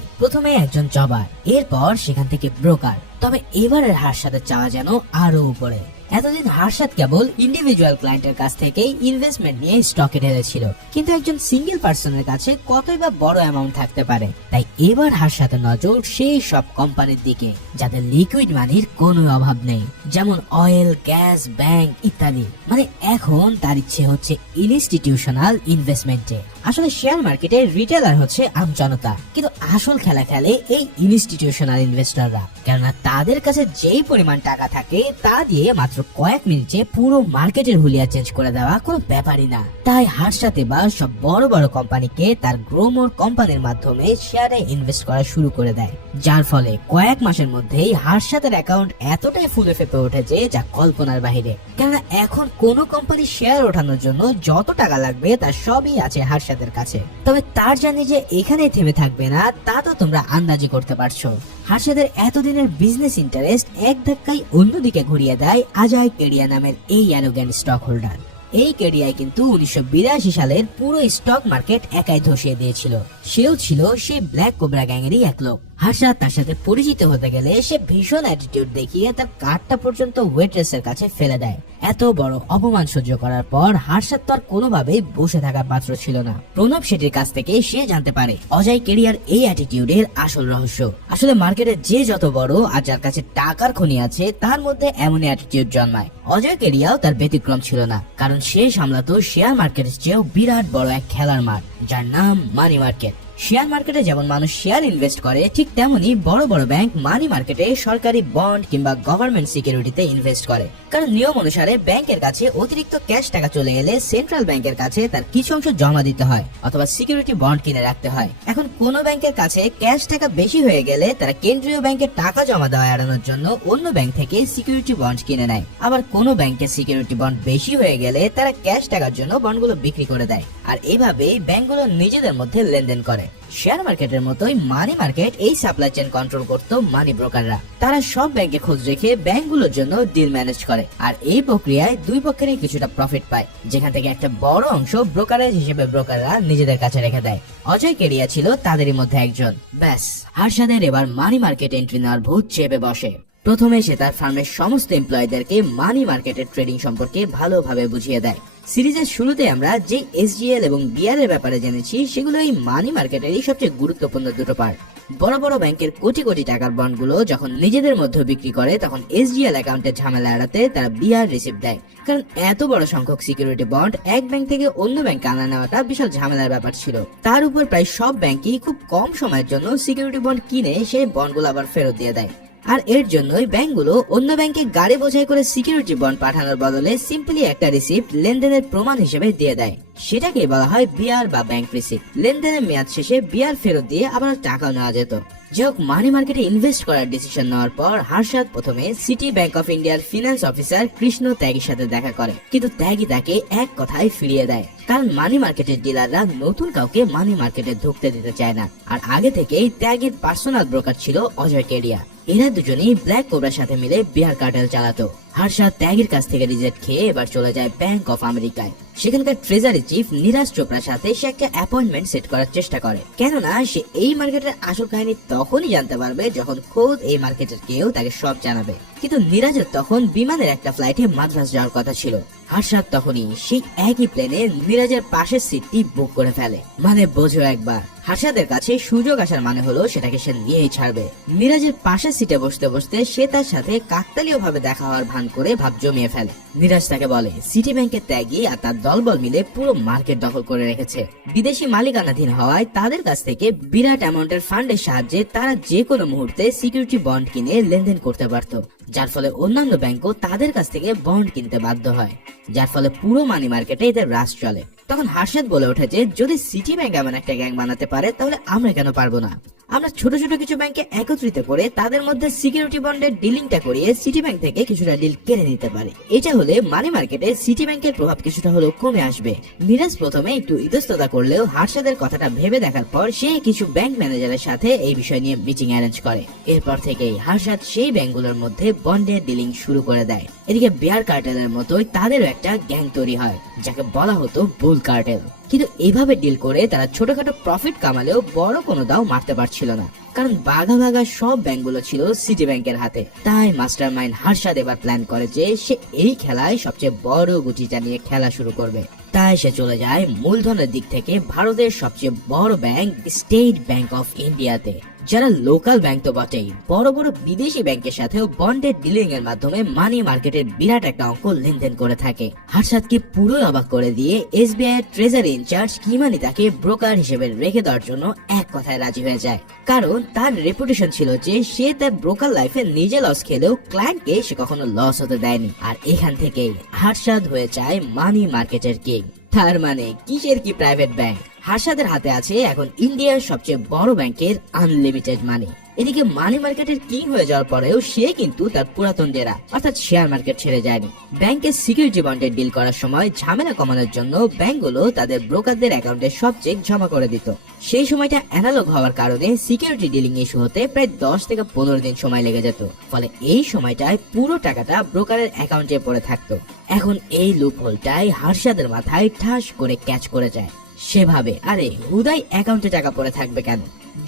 প্রথমে একজন জবার, এরপর সেখান থেকে ব্রোকার, তবে এবারের হর্ষাদের চাওয়া যেন আরো উপরে। এতদিন হর্ষাদ কেবল ইন্ডিভিজুয়াল ক্লায়েন্টের কাছ থেকে ইনভেস্টমেন্ট নিয়ে স্টকে ঢেলেছিল, কিন্তু একজন সিঙ্গেল পার্সনের কাছে কতই বা বড় অ্যামাউন্ট থাকতে পারে। তাই এবার হর্ষাদের নজর সেই সব কোম্পানির দিকে যাদের লিকুইড মানির কোনো অভাব নেই, যেমন অয়েল, গ্যাস, ব্যাংক ইত্যাদি। মানে এখন তার ইচ্ছে হচ্ছে ইনস্টিটিউশনাল ইনভেস্টমেন্টে। আসলে শেয়ার মার্কেটে রিটেলার হচ্ছে আমজনতা, কিন্তু আসল খেলা খেলে এই ইনস্টিটিউশনাল ইনভেস্টররা। কেননা তাদের কাছে যেই পরিমাণ টাকা থাকে তা দিয়ে মাত্র কয়েক মিনিটে পুরো মার্কেটের হুলিয়া চেঞ্জ করে দেওয়া কোনো ব্যাপারই না। তাই হর্ষাদ এবার সব বড় বড় কোম্পানিকে তার গ্রোমোর কোম্পানির মাধ্যমে শেয়ারে ইনভেস্ট করা শুরু করে দেয়, যার ফলে কয়েক মাসের মধ্যেই হর্ষাদের অ্যাকাউন্ট এতটাই ফুলে ফেপে উঠেছে যা কল্পনার বাহিরে। কেননা এখন কোন কোম্পানি শেয়ার ওঠানোর জন্য যত টাকা লাগবে তার সবই আছে হর্ষাদের কাছে। তবে তার জানি যে এখানে থেমে থাকবে না তা তো তোমরা আন্দাজি করতে পারছো। হর্ষাদের এতদিনের বিজনেস ইন্টারেস্ট এক ধাক্কায় অন্যদিকে ঘুরিয়ে দেয় অজয় কেডিয়া নামের এই অ্যারোগ্যান্ট স্টক হোল্ডার। এই কেডিআই কিন্তু 1982 সালের পুরো স্টক মার্কেট একাই ধসিয়ে দিয়েছিল। সেও ছিল সেই ব্ল্যাক কোবরা গ্যাংয়েরই এক লোক। হর্ষাদ তার সাথে পরিচিত হতে গেলে সে ভীষণ অ্যাটিটিউড দেখিয়ে তার কার্ডটা পর্যন্ত ওয়েট্রেসের কাছে ফেলে দেয়। এত বড় অপমান সহ্য করার পর হর্ষাদ তো আর কোনোভাবেই বসে থাকার পাত্র ছিল না। প্রণব শেঠির কাছ থেকে সে জানতে পারে অজয় কেডিয়ার এই অ্যাটিটিউডের আসল রহস্য। আসলে মার্কেটে যে যত বড় আর যার কাছে টাকার খনি আছে তার মধ্যে এমনই অ্যাটিটিউড জন্মায়। অজয় কেডিয়াও তার ব্যতিক্রম ছিল না, কারণ সে সামলাতো শেয়ার মার্কেটের চেয়েও বিরাট বড় এক খেলার মাঠ, যার নাম মানি মার্কেট। শেয়ার মার্কেটে যেমন মানুষ শেয়ার ইনভেস্ট করে, ঠিক তেমনি বড় বড় ব্যাংক মানি মার্কেটে সরকারি বন্ড কিংবা গভর্নমেন্ট সিকিউরিটিতে ইনভেস্ট করে। কারণ নিয়ম অনুসারে ব্যাংকের কাছে অতিরিক্ত ক্যাশ টাকা চলে গেলে সেন্ট্রাল ব্যাংকের কাছে তার কিছু অংশ জমা দিতে হয় অথবা সিকিউরিটি বন্ড কিনে রাখতে হয়। এখন কোন ব্যাংকের কাছে ক্যাশ টাকা বেশি হয়ে গেলে তারা কেন্দ্রীয় ব্যাংকে টাকা জমা দেওয়া এড়ানোর জন্য অন্য ব্যাংক থেকে সিকিউরিটি বন্ড কিনে নেয়। আবার কোন ব্যাংকের সিকিউরিটি বন্ড বেশি হয়ে গেলে তারা ক্যাশ টাকার জন্য বন্ডগুলো বিক্রি করে দেয়। আর এভাবেই ব্যাংকগুলো নিজেদের মধ্যে লেনদেন করে। শেয়ার মার্কেটের মতোই মানি মার্কেট এই সাপ্লাই চেইন কন্ট্রোল করতো মানি ব্রোকাররা। তারা সব ব্যাংকে খোঁজ রেখে ব্যাংকগুলোর জন্য ডিল ম্যানেজ করে, আর এই প্রক্রিয়ায় দুই পক্ষেরই কিছুটা প্রফিট পায়, যেখান থেকে একটা বড় অংশ ব্রোকারেজ হিসেবে ব্রোকাররা নিজেদের কাছে রেখে দেয়। অজয় কেডিয়া ছিল তাদেরই মধ্যে একজন। ব্যাস, হর্ষাদের এবার মানি মার্কেট এন্ট্রি নেওয়ার ভূত চেপে বসে। প্রথমে সে তার ফার্মের সমস্ত এমপ্লয়ীদেরকে মানি মার্কেটের ট্রেডিং সম্পর্কে ভালোভাবে বুঝিয়ে দেয়। সিরিজের শুরুতে আমরা যে এসজিএল এবং বিআর এর ব্যাপারে জেনেছি সেগুলো এই মানি মার্কেটেরই সবচেয়ে গুরুত্বপূর্ণ দুটো পার্ট। বড় বড় ব্যাংকের কোটি কোটি টাকার বন্ডগুলো যখন নিজেদের মধ্যে বিক্রি করে তখন এসজিএল অ্যাকাউন্টের ঝামেলা এড়াতে তারা বিআর রিসিভ দেয়। কারণ এত বড় সংখ্যক সিকিউরিটি বন্ড এক ব্যাংক থেকে অন্য ব্যাংকে আনা নেওয়াটা বিশাল ঝামেলার ব্যাপার ছিল। তার উপর প্রায় সব ব্যাংকই খুব কম সময়ের জন্য সিকিউরিটি বন্ড কিনে সেই বন্ডগুলো আবার ফেরত দিয়ে দেয়। আর এর জন্যই ব্যাংকগুলো অন্য ব্যাংকে গাড়ি বোঝাই করে সিকিউরিটি বন্ড পাঠানোর বদলে সিম্পলি একটা রিসিপ্ট লেনদেনের প্রমাণ হিসেবে দিয়ে দেয়। সেটাকে বলা হয় বিআর বা ব্যাংক রিসিপ্ট। লেনদেনের মেয়াদ শেষে বিআর ফেরত দিয়ে আবার টাকাও নেওয়া যেত। যাই হোক, মানি মার্কেটে ইনভেস্ট করার ডিসিশন নেওয়ার পর হর্ষাদ প্রথমে সিটি ব্যাংক অফ ইন্ডিয়ার ফিনান্স অফিসার কৃষ্ণ ত্যাগীর সাথে দেখা করে, কিন্তু ত্যাগী তাকে এক কথায় ফিরিয়ে দেয়। কারণ মানি মার্কেটের ডিলাররা নতুন কাউকে মানি মার্কেটে ঢুকতে দিতে চায় না। আর আগে থেকেই ত্যাগীর পার্সোনাল ব্রোকার ছিল অজয় কেডিয়া। এরা দুজনেই ব্ল্যাক কোবরার সাথে মিলে বিয়ার কার্টেল চালাতো। হর্ষাদ ত্যাগীর কাছ থেকে রিজেক্ট খেয়ে এবার চলে যায় ব্যাংক অফ আমেরিকায়। সেখানকার ট্রেজারি চিফ নীরাজ চোপড়ার সাথে সে একটা অ্যাপয়েন্টমেন্ট সেট করার চেষ্টা করে, কেননা সে এই মার্কেটের আসল কাহিনী তখনই জানতে পারবে যখন খোদ এই মার্কেটের কেউ তাকে সব জানাবে। কিন্তু নীরাজের তখন বিমানের একটা ফ্লাইটে মাদ্রাজ যাওয়ার কথা ছিল। হর্ষাদ তখনই সেই একই প্লেনে নীরাজের পাশের সিটটি বুক করে ফেলে। মানে বোঝো একবার, হর্ষাদের কাছে সুযোগ আসার মানে হলো সেটাকে সে নিয়েই ছাড়বে। নীরাজের পাশের সিটে বসতে বসতে সে তার সাথে কাকতালীয় ভাবে দেখা হওয়ার ভান করে ভাব জমিয়ে ফেলে। নীরাজ তাকে বলে সিটি ব্যাংকের ত্যাগী আর তার দলবল মিলে পুরো মার্কেট দখল করে রেখেছে। বিদেশি মালিকানাধীন হওয়ায় তাদের কাছ থেকে বিরাট অ্যামাউন্টের ফান্ডের সাহায্যে তারা যে কোনো মুহূর্তে সিকিউরিটি বন্ড কিনে লেনদেন করতে পারত, যার ফলে অন্যান্য ব্যাংকও তাদের কাছ থেকে বন্ড কিনতে বাধ্য হয়, যার ফলে পুরো মানি মার্কেটে এদের রাজ চলে। তখন হর্ষাদ বলে ওঠে যে যদি সিটি ব্যাংক এমন একটা গ্যাং বানাতে পারে তাহলে আমরা কেন পারবো না। আমরা ছোট ছোট কিছু ব্যাংকে একত্রিত করে তাদের মধ্যে সিকিউরিটি বন্ডের ডিলিংটা করিয়ে সিটি ব্যাংক থেকে কিছুটা ডিল কেড়ে নিতে পারি। এটা হলে মানি মার্কেটে সিটি ব্যাংকের প্রভাব কিছুটা হলেও কমে আসবে। মিরাজ প্রথমে একটু ইতস্ততা করলেও হার্ষাদের কথাটা ভেবে দেখার পর সে কিছু ব্যাংক ম্যানেজারের সাথে এই বিষয় নিয়ে মিটিং অ্যারেঞ্জ করে। এরপর থেকেই হার্ষাদ সেই ব্যাংকগুলোর মধ্যে বন্ডের ডিলিং শুরু করে দেয়। এদিকে বিয়ার কার্টেলের মতোই তাদেরও একটা গ্যাং তৈরি হয়, যাকে বলা হতো বুল কার্টেল। কিন্তু এভাবে ডিল করে তারা ছোটখাটো প্রফিট কামালেও বড় কোনো দাও মারতে পারছিল না, কারণ বাঘা বাঘা সব ব্যাংকগুলো ছিল সিটি ব্যাংকের হাতে। তাই মাস্টার মাইন্ড হার্ষাদ এবার প্ল্যান করে যে সে এই খেলায় সবচেয়ে বড় গুটিটা নিয়ে খেলা শুরু করবে। তাই সে চলে যায় মূলধনের দিক থেকে ভারতের সবচেয়ে বড় ব্যাংক স্টেট ব্যাংক অফ ইন্ডিয়াতে, যারা লোকাল ব্যাংক তো বটেই, বড় বড় বিদেশি ব্যাংকের সাথেও বন্ডের ডিলিং এর মাধ্যমে মানি মার্কেটের বিরাট একটা অঙ্ক লেনদেন করে থাকে। হার্ষাদকে পুরো অবাক করে দিয়ে এসবিআই এর ট্রেজারি ইনচার্জ কিমানি তাকে ব্রোকার হিসেবে রেখে দেওয়ার জন্য এক কথায় রাজি হয়ে যায়, কারণ তার রেপুটেশন ছিল যে সে তার ব্রোকার লাইফে নিজে লস খেলেও ক্লায়েন্টকে সে কখনো লস হতে দেয়নি। আর এখান থেকেই হার্ষাদ হয়ে যায় মানি মার্কেটের কিং। তার মানে কিসের কি প্রাইভেট ব্যাংক, হার্ষাদের হাতে আছে এখন ইন্ডিয়ার সবচেয়ে বড় ব্যাংকের আনলিমিটেড মানি। এদিকে মানি মার্কেটের কিং হয়ে যাওয়ার পরেও সে কিন্তু তার পুরাতন ডেরা অর্থাৎ শেয়ার মার্কেট ছেড়ে যায়নি। ব্যাংকের সিকিউরিটি বন্ডের ডিল করার সময় ঝামেলা কমানোর জন্য ব্যাংকগুলো তাদের ব্রোকারদের অ্যাকাউন্টে সব চেক জমা করে দিত। সেই সময়টা অ্যানালগ হওয়ার কারণে সিকিউরিটি ডিলিং ইস্যু হতে প্রায় 10 থেকে 15 দিন সময় লেগে যেত, ফলে এই সময়টায় পুরো টাকাটা ব্রোকারের অ্যাকাউন্টে পড়ে থাকতো। এখন এই লুপ হোলটাই হার্ষাদের মাথায় ঠাস করে ক্যাচ করে যায়। সেভাবে আরে হুদাই অ্যাকাউন্টে টাকা পড়ে থাকবে কেন,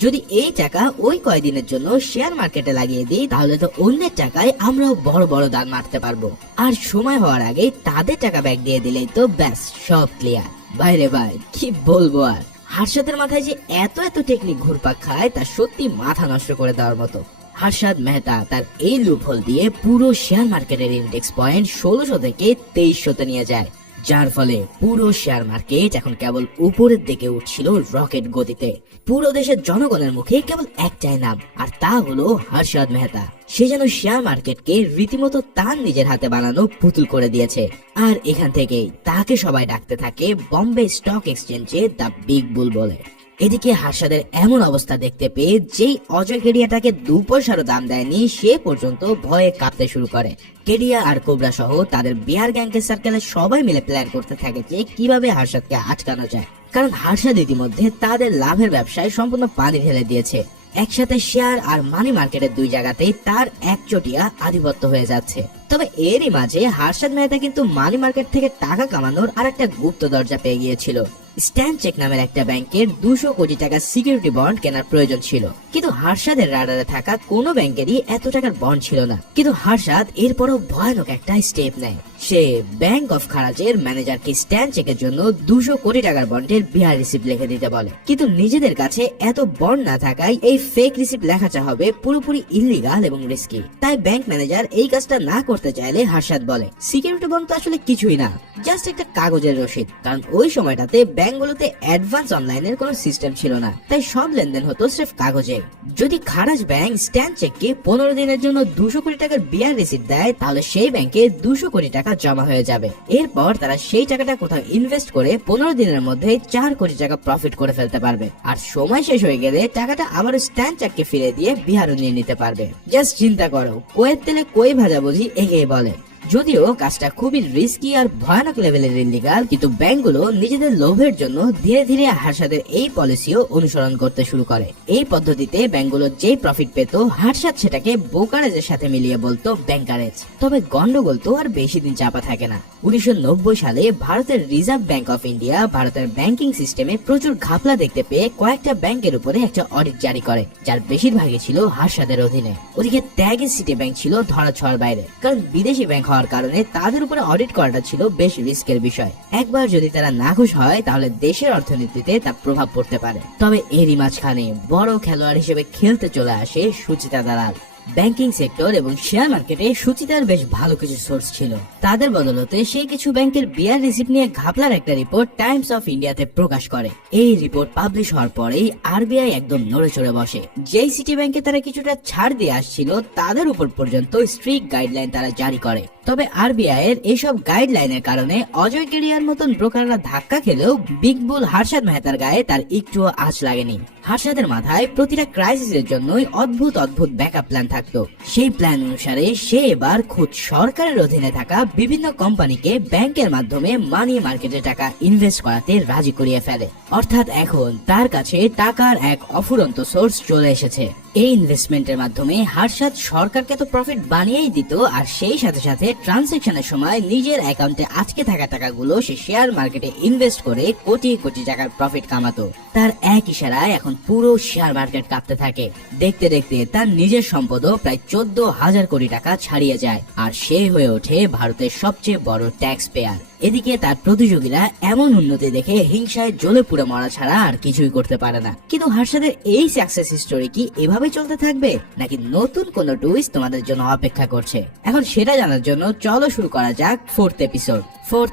যদি এই টাকা ওই কয়দিনের জন্য শেয়ার মার্কেটে লাগিয়ে দিই তাহলে তো অন্যের টাকায় আমরাও বড় বড় দান মারতে পারবো, আর সময় হওয়ার আগে তাদের টাকা ব্যাক দিয়ে দিলেই তো ব্যাস সব ক্লিয়ার। বাইরে ভাই কি বলবো আর, হার্ষাদের মাথায় যে এত এত টেকনিক ঘুরপাক খায় তা সত্যি মাথা নষ্ট করে দেওয়ার মতো। হার্ষাদ মেহতা তার এই লুপহোল দিয়ে পুরো শেয়ার মার্কেটের ইন্ডেক্স পয়েন্ট 1600 থেকে 2300 নিয়ে যায়, যার ফলে পুরো শেয়ার মার্কেট এখন কেবল উপরের দিকে উঠছিল রকেট গতিতে। পুরো দেশের জনগণের মুখে কেবল একটাই নাম, আর তা হলো হার্ষাদ মেহতা। সে যেন শেয়ার মার্কেটকে রীতিমতো তার নিজের হাতে বানানো পুতুল করে দিয়েছে। আর এখান থেকেই তাকে সবাই ডাকতে থাকে বম্বে স্টক এক্সচেঞ্জে দ্য বিগ বুল বলে। এদিকে হার্ষাদের এমন অবস্থা দেখতে পেয়ে যেই অজয় কেডিয়া তাকে 2 পয়সারও দাম দেয়নি সে পর্যন্ত ভয়ে কাঁপতে শুরু করে। কেডিয়া আর কোবরা সহ তাদের বিয়ার গ্যাংকের সার্কেলে সবাই মিলে প্ল্যান করতে থাকে যে কিভাবে হার্ষাদকে আটকানো যায়, কারণ হার্ষাদ ইতিমধ্যে তাদের লাভের ব্যবসায় সম্পূর্ণ পানি ঢেলে দিয়েছে। একসাথে শেয়ার আর মানি মার্কেটের 2 জায়গাতেই তার একচটিয়া আধিপত্য হয়ে যাচ্ছে। তবে এরই মাঝে হার্ষাদ মেহতা কিন্তু মানি মার্কেট থেকে টাকা কামানোর আর একটা গুপ্ত দরজা পেয়ে গিয়েছিল। স্ট্যান্ড চেক নামের একটা ব্যাংকের 200 কোটি টাকা সিকিউরিটি বন্ড কেনার প্রয়োজন ছিল, কিন্তু হার্ষাদের রাডারে থাকা কোনো ব্যাংকেরই এত টাকার বন্ড ছিল না। কিন্তু হার্ষাদ এরপরও ভয়ানক একটা স্টেপ নেয়, সে ব্যাংক অফ খারাজের ম্যানেজারকে স্ট্যান্ড চেকের জন্য 200 কোটি টাকার বন্ডের বিহার রিসিপ্ট লিখে দিতে বলে। কিন্তু নিজেদের কাছে এত বন্ড না থাকায় এই ফেক রিসিপ্ট লেখাটা হবে পুরোপুরি ইল্লিগাল এবং রিস্কি। তাই ব্যাংক ম্যানেজার এই কাজটা না করতে চাইলে হার্ষাদ বলে সিকিউরিটি বন্ড তো আসলে কিছুই না, জাস্ট একটা কাগজের রসিদ, কারণ ওই সময়টাতে ব্যাংকগুলোতে অ্যাডভান্স অনলাইনের কোনো সিস্টেম ছিল না, তাই সব লেনদেন হতো সির্ফ কাগজে। যদি খারাজ ব্যাংক স্ট্যান্ড চেককে 15 দিনের জন্য 200 কোটি টাকার বিয়ার রিসিপ্ট দেয় তাহলে সেই ব্যাংকে 200 কোটি টাকা জমা হয়ে যাবে। এরপর তারা সেই টাকাটা কোথাও ইনভেস্ট করে 15 দিনের মধ্যে 4 কোটি টাকা প্রফিট করে ফেলতে পারবে, আর সময় শেষ হয়ে গেলে টাকাটা আবার স্ট্যান্ড চেককে ফিরে দিয়ে বিহারও নিয়ে নিতে পারবে। জাস্ট চিন্তা করো, কোয়ের তেলে কই ভাজা বুঝি এগিয়ে বলে। যদিও কাজটা খুবই রিস্কি আর ভয়ানক লেভেলের ইল্লিগাল, কিন্তু ব্যাংকগুলো নিজেদের লোভের জন্য ধীরে ধীরে হার্ষাদের এই পলিসিও অনুসরণ করতে শুরু করে। এই পদ্ধতিতে ব্যাংকগুলো যেই প্রফিট পেত হার্ষাদ সেটাকে ব্রোকারেজের সাথে মিলিয়ে বলতো ব্যাংকারেজ। তবে গন্ডগোল তো আর বেশি দিন চাপা থাকে না। 1990 সালে ভারতের রিজার্ভ ব্যাংক অফ ইন্ডিয়া ভারতের ব্যাংকিং সিস্টেমে প্রচুর ঘাপলা দেখতে পেয়ে কয়েকটা ব্যাংকের উপরে একটা অডিট জারি করে, যার বেশিরভাগই ছিল হার্ষাদের অধীনে। ওদিকে ত্যাগের সিটি ব্যাংক ছিল ধরাছোঁয়ার বাইরে, কারণ বিদেশি ব্যাংক হওয়ার কারণে তাদের উপরে অডিট করাটা ছিল বেশ রিস্কের বিষয়। একবার যদি তারা নাখুশ হয় তাহলে দেশের অর্থনীতিতে তার প্রভাব পড়তে পারে। তবে এরই মাঝখানে বড় খেলোয়াড় হিসেবে খেলতে চলে আসে সুচিতা দালাল। ব্যাংকিং সেক্টর এবং শেয়ার মার্কেটে সুচিতার বেশ ভালো কিছু সোর্স ছিল। তাদের বদলতে সে কিছু ব্যাংকের বিয়ার রিসিপ্ট নিয়ে ঘাপলার একটা রিপোর্ট টাইমস অফ ইন্ডিয়াতে প্রকাশ করে। এই রিপোর্ট পাবলিশ হওয়ার পরেই আরবিআই একদম নড়ে চড়ে বসে। যেই সিটি ব্যাংকে তারা কিছুটা ছাড় দিয়ে আসছিল তাদের উপর পর্যন্ত স্ট্রিক্ট গাইডলাইন তারা জারি করে। তবে আরবিআই এর এইসব গাইডলাইনের কারণে অজয় কেরিয়ার মতন ব্রোকাররা ধাক্কা খেলেও বিগ বুল হার্ষাদ মেহতার গায়ে তার একটুও আঁচ লাগেনি। হার্ষাদের মাথায় প্রতিটা ক্রাইসিসের জন্যই অদ্ভুত অদ্ভুত ব্যাকআপ প্ল্যান থাকতো। সেই প্ল্যান অনুসারে সে এবার খুদ সরকারের অধীনে থাকা বিভিন্ন কোম্পানিকে ব্যাংকের মাধ্যমে মানি মার্কেটে টাকা ইনভেস্ট করাতে রাজি করিয়ে ফেলে। অর্থাৎ এখন তার কাছে টাকার এক অফুরন্ত সোর্স চলে এসেছে। এই ইনভেস্টমেন্টের মাধ্যমে হার্ষাদ সরকারকে তো প্রফিট বানিয়েই দিত, আর সেই সাথে সাথে ট্রানজাকশনের সময় নিজের অ্যাকাউন্টে আটকে থাকা টাকাগুলো সে শেয়ার মার্কেটে ইনভেস্ট করে কোটি কোটি টাকার প্রফিট কামাতো। তার এক ইশারায় এখন পুরো শেয়ার মার্কেট কাঁপতে থাকে। দেখতে দেখতে তার নিজের সম্পদও প্রায় 14,000 কোটি টাকা ছাড়িয়ে যায়, আর সে হয়ে ওঠে ভারতের সবচেয়ে বড় ট্যাক্স পেয়ার। এদিকে তার প্রতিযোগীরা এমন উন্নতি দেখে হিংসায় জ্বলে পুড়ে মরা ছাড়া আর কিছুই করতে পারে না। কিন্তু হার্ষাদের এই সাকসেস স্টোরি কি এভাবে চলতে থাকবে, নাকি নতুন কোন টুইস্ট তোমাদের জন্য অপেক্ষা করছে? এখন সেটা জানার জন্য চলো শুরু করা যাক ফোর্থ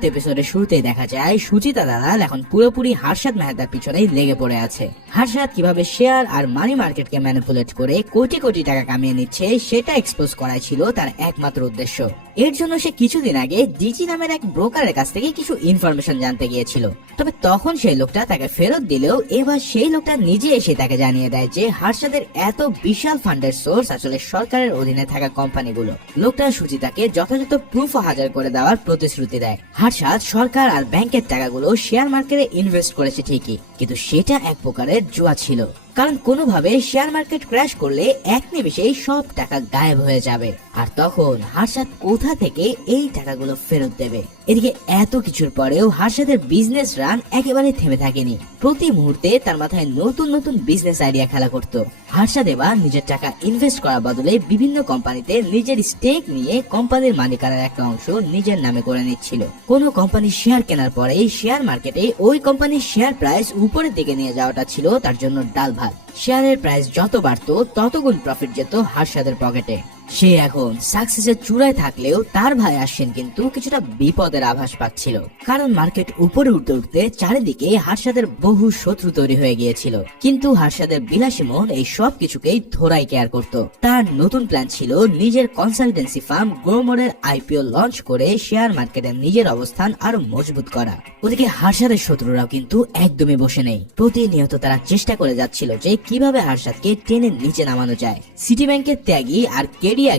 এপিসোডের শুরুতেই দেখা যায় সুচিতা দালাল এখন পুরোপুরি হার্ষাদ মেহতার পিছনেই লেগে পড়ে আছে। হার্ষাদ কিভাবে শেয়ার আর মানি মার্কেটকে ম্যানিপুলেট করে কোটি কোটি টাকা কামিয়ে নিচ্ছে সেটা এক্সপোজ করাই ছিল তার একমাত্র উদ্দেশ্য। এর জন্য সে কিছুদিন আগে ডিজি নামের এক ব্রোকারের কাছ থেকে কিছু ইনফরমেশন জানতে গিয়েছিল। তবে তখন সেই লোকটা তাকে ফেরত দিলেও এবার সেই লোকটা নিজে এসে তাকে জানিয়ে দেয় যে হার্ষাদের এত বিশাল ফান্ডের সোর্স আসলে সরকারের অধীনে থাকা কোম্পানিগুলো। লোকটা সুচিতাকে যথাযথ প্রুফ হাজার করে দেওয়ার প্রতিশ্রুতি দেয়। হার্ষাদ সরকার আর ব্যাংকের টাকাগুলো শেয়ার মার্কেটে ইনভেস্ট করেছে ঠিকই, কিন্তু সেটা এক প্রকারের জুয়া ছিল। কারণ কোনোভাবে শেয়ার মার্কেট ক্র্যাশ করলে এক নিমেষেই সব টাকা গায়েব হয়ে যাবে, আর তখন হার্ষাদ কোথা থেকে এই টাকাগুলো ফেরত দেবে? এদিকে এত কিছুর পরেও হার্ষাদের বিজনেস রান একেবারে থেমে থাকেনি। প্রতি মুহূর্তে তার মাথায় নতুন নতুন বিজনেস আইডিয়া খেলা করত। হার্ষাদ এবার নিজের টাকা ইনভেস্ট করার বদলে বিভিন্ন কোম্পানিতে নিজের স্টেক নিয়ে কোম্পানির মালিকানার একটা অংশ নিজের নামে করে নিচ্ছিল। কোনো কোম্পানির শেয়ার কেনার পরেই শেয়ার মার্কেটে ওই কোম্পানির শেয়ার প্রাইস উপরের দিকে নিয়ে যাওয়াটা ছিল তার জন্য ডাল ভাত। শেয়ারের প্রাইস যত বাড়তো ততগুণ প্রফিট যেত হার্ষাদের পকেটে। সে এখন সাকসেসের চূড়ায় থাকলেও তার ভাই আশ্বিন কিন্তু কিছুটা বিপদের আভাস পাচ্ছিল। কারণ মার্কেট উপরে উঠতে উঠতে চারিদিকে হার্ষাদের বহু শত্রু তৈরি হয়ে গিয়েছিল। কিন্তু হার্ষাদের বিলাসী মন এই সব কিছুকেই থোড়াই কেয়ার করত। তার নতুন প্ল্যান ছিল নিজের কনসালটেন্সি ফার্ম গ্রোমোরের আইপিও লঞ্চ করে শেয়ার মার্কেটে নিজের অবস্থান আরো মজবুত করা। ওদিকে হার্ষাদের শত্রুরাও কিন্তু একদমই বসে নেই। প্রতিনিয়ত তারা চেষ্টা করে যাচ্ছিল যে কিভাবে হার্ষাদকে টেনে নিচে নামানো যায়। সিটি ব্যাংকের ত্যাগী আর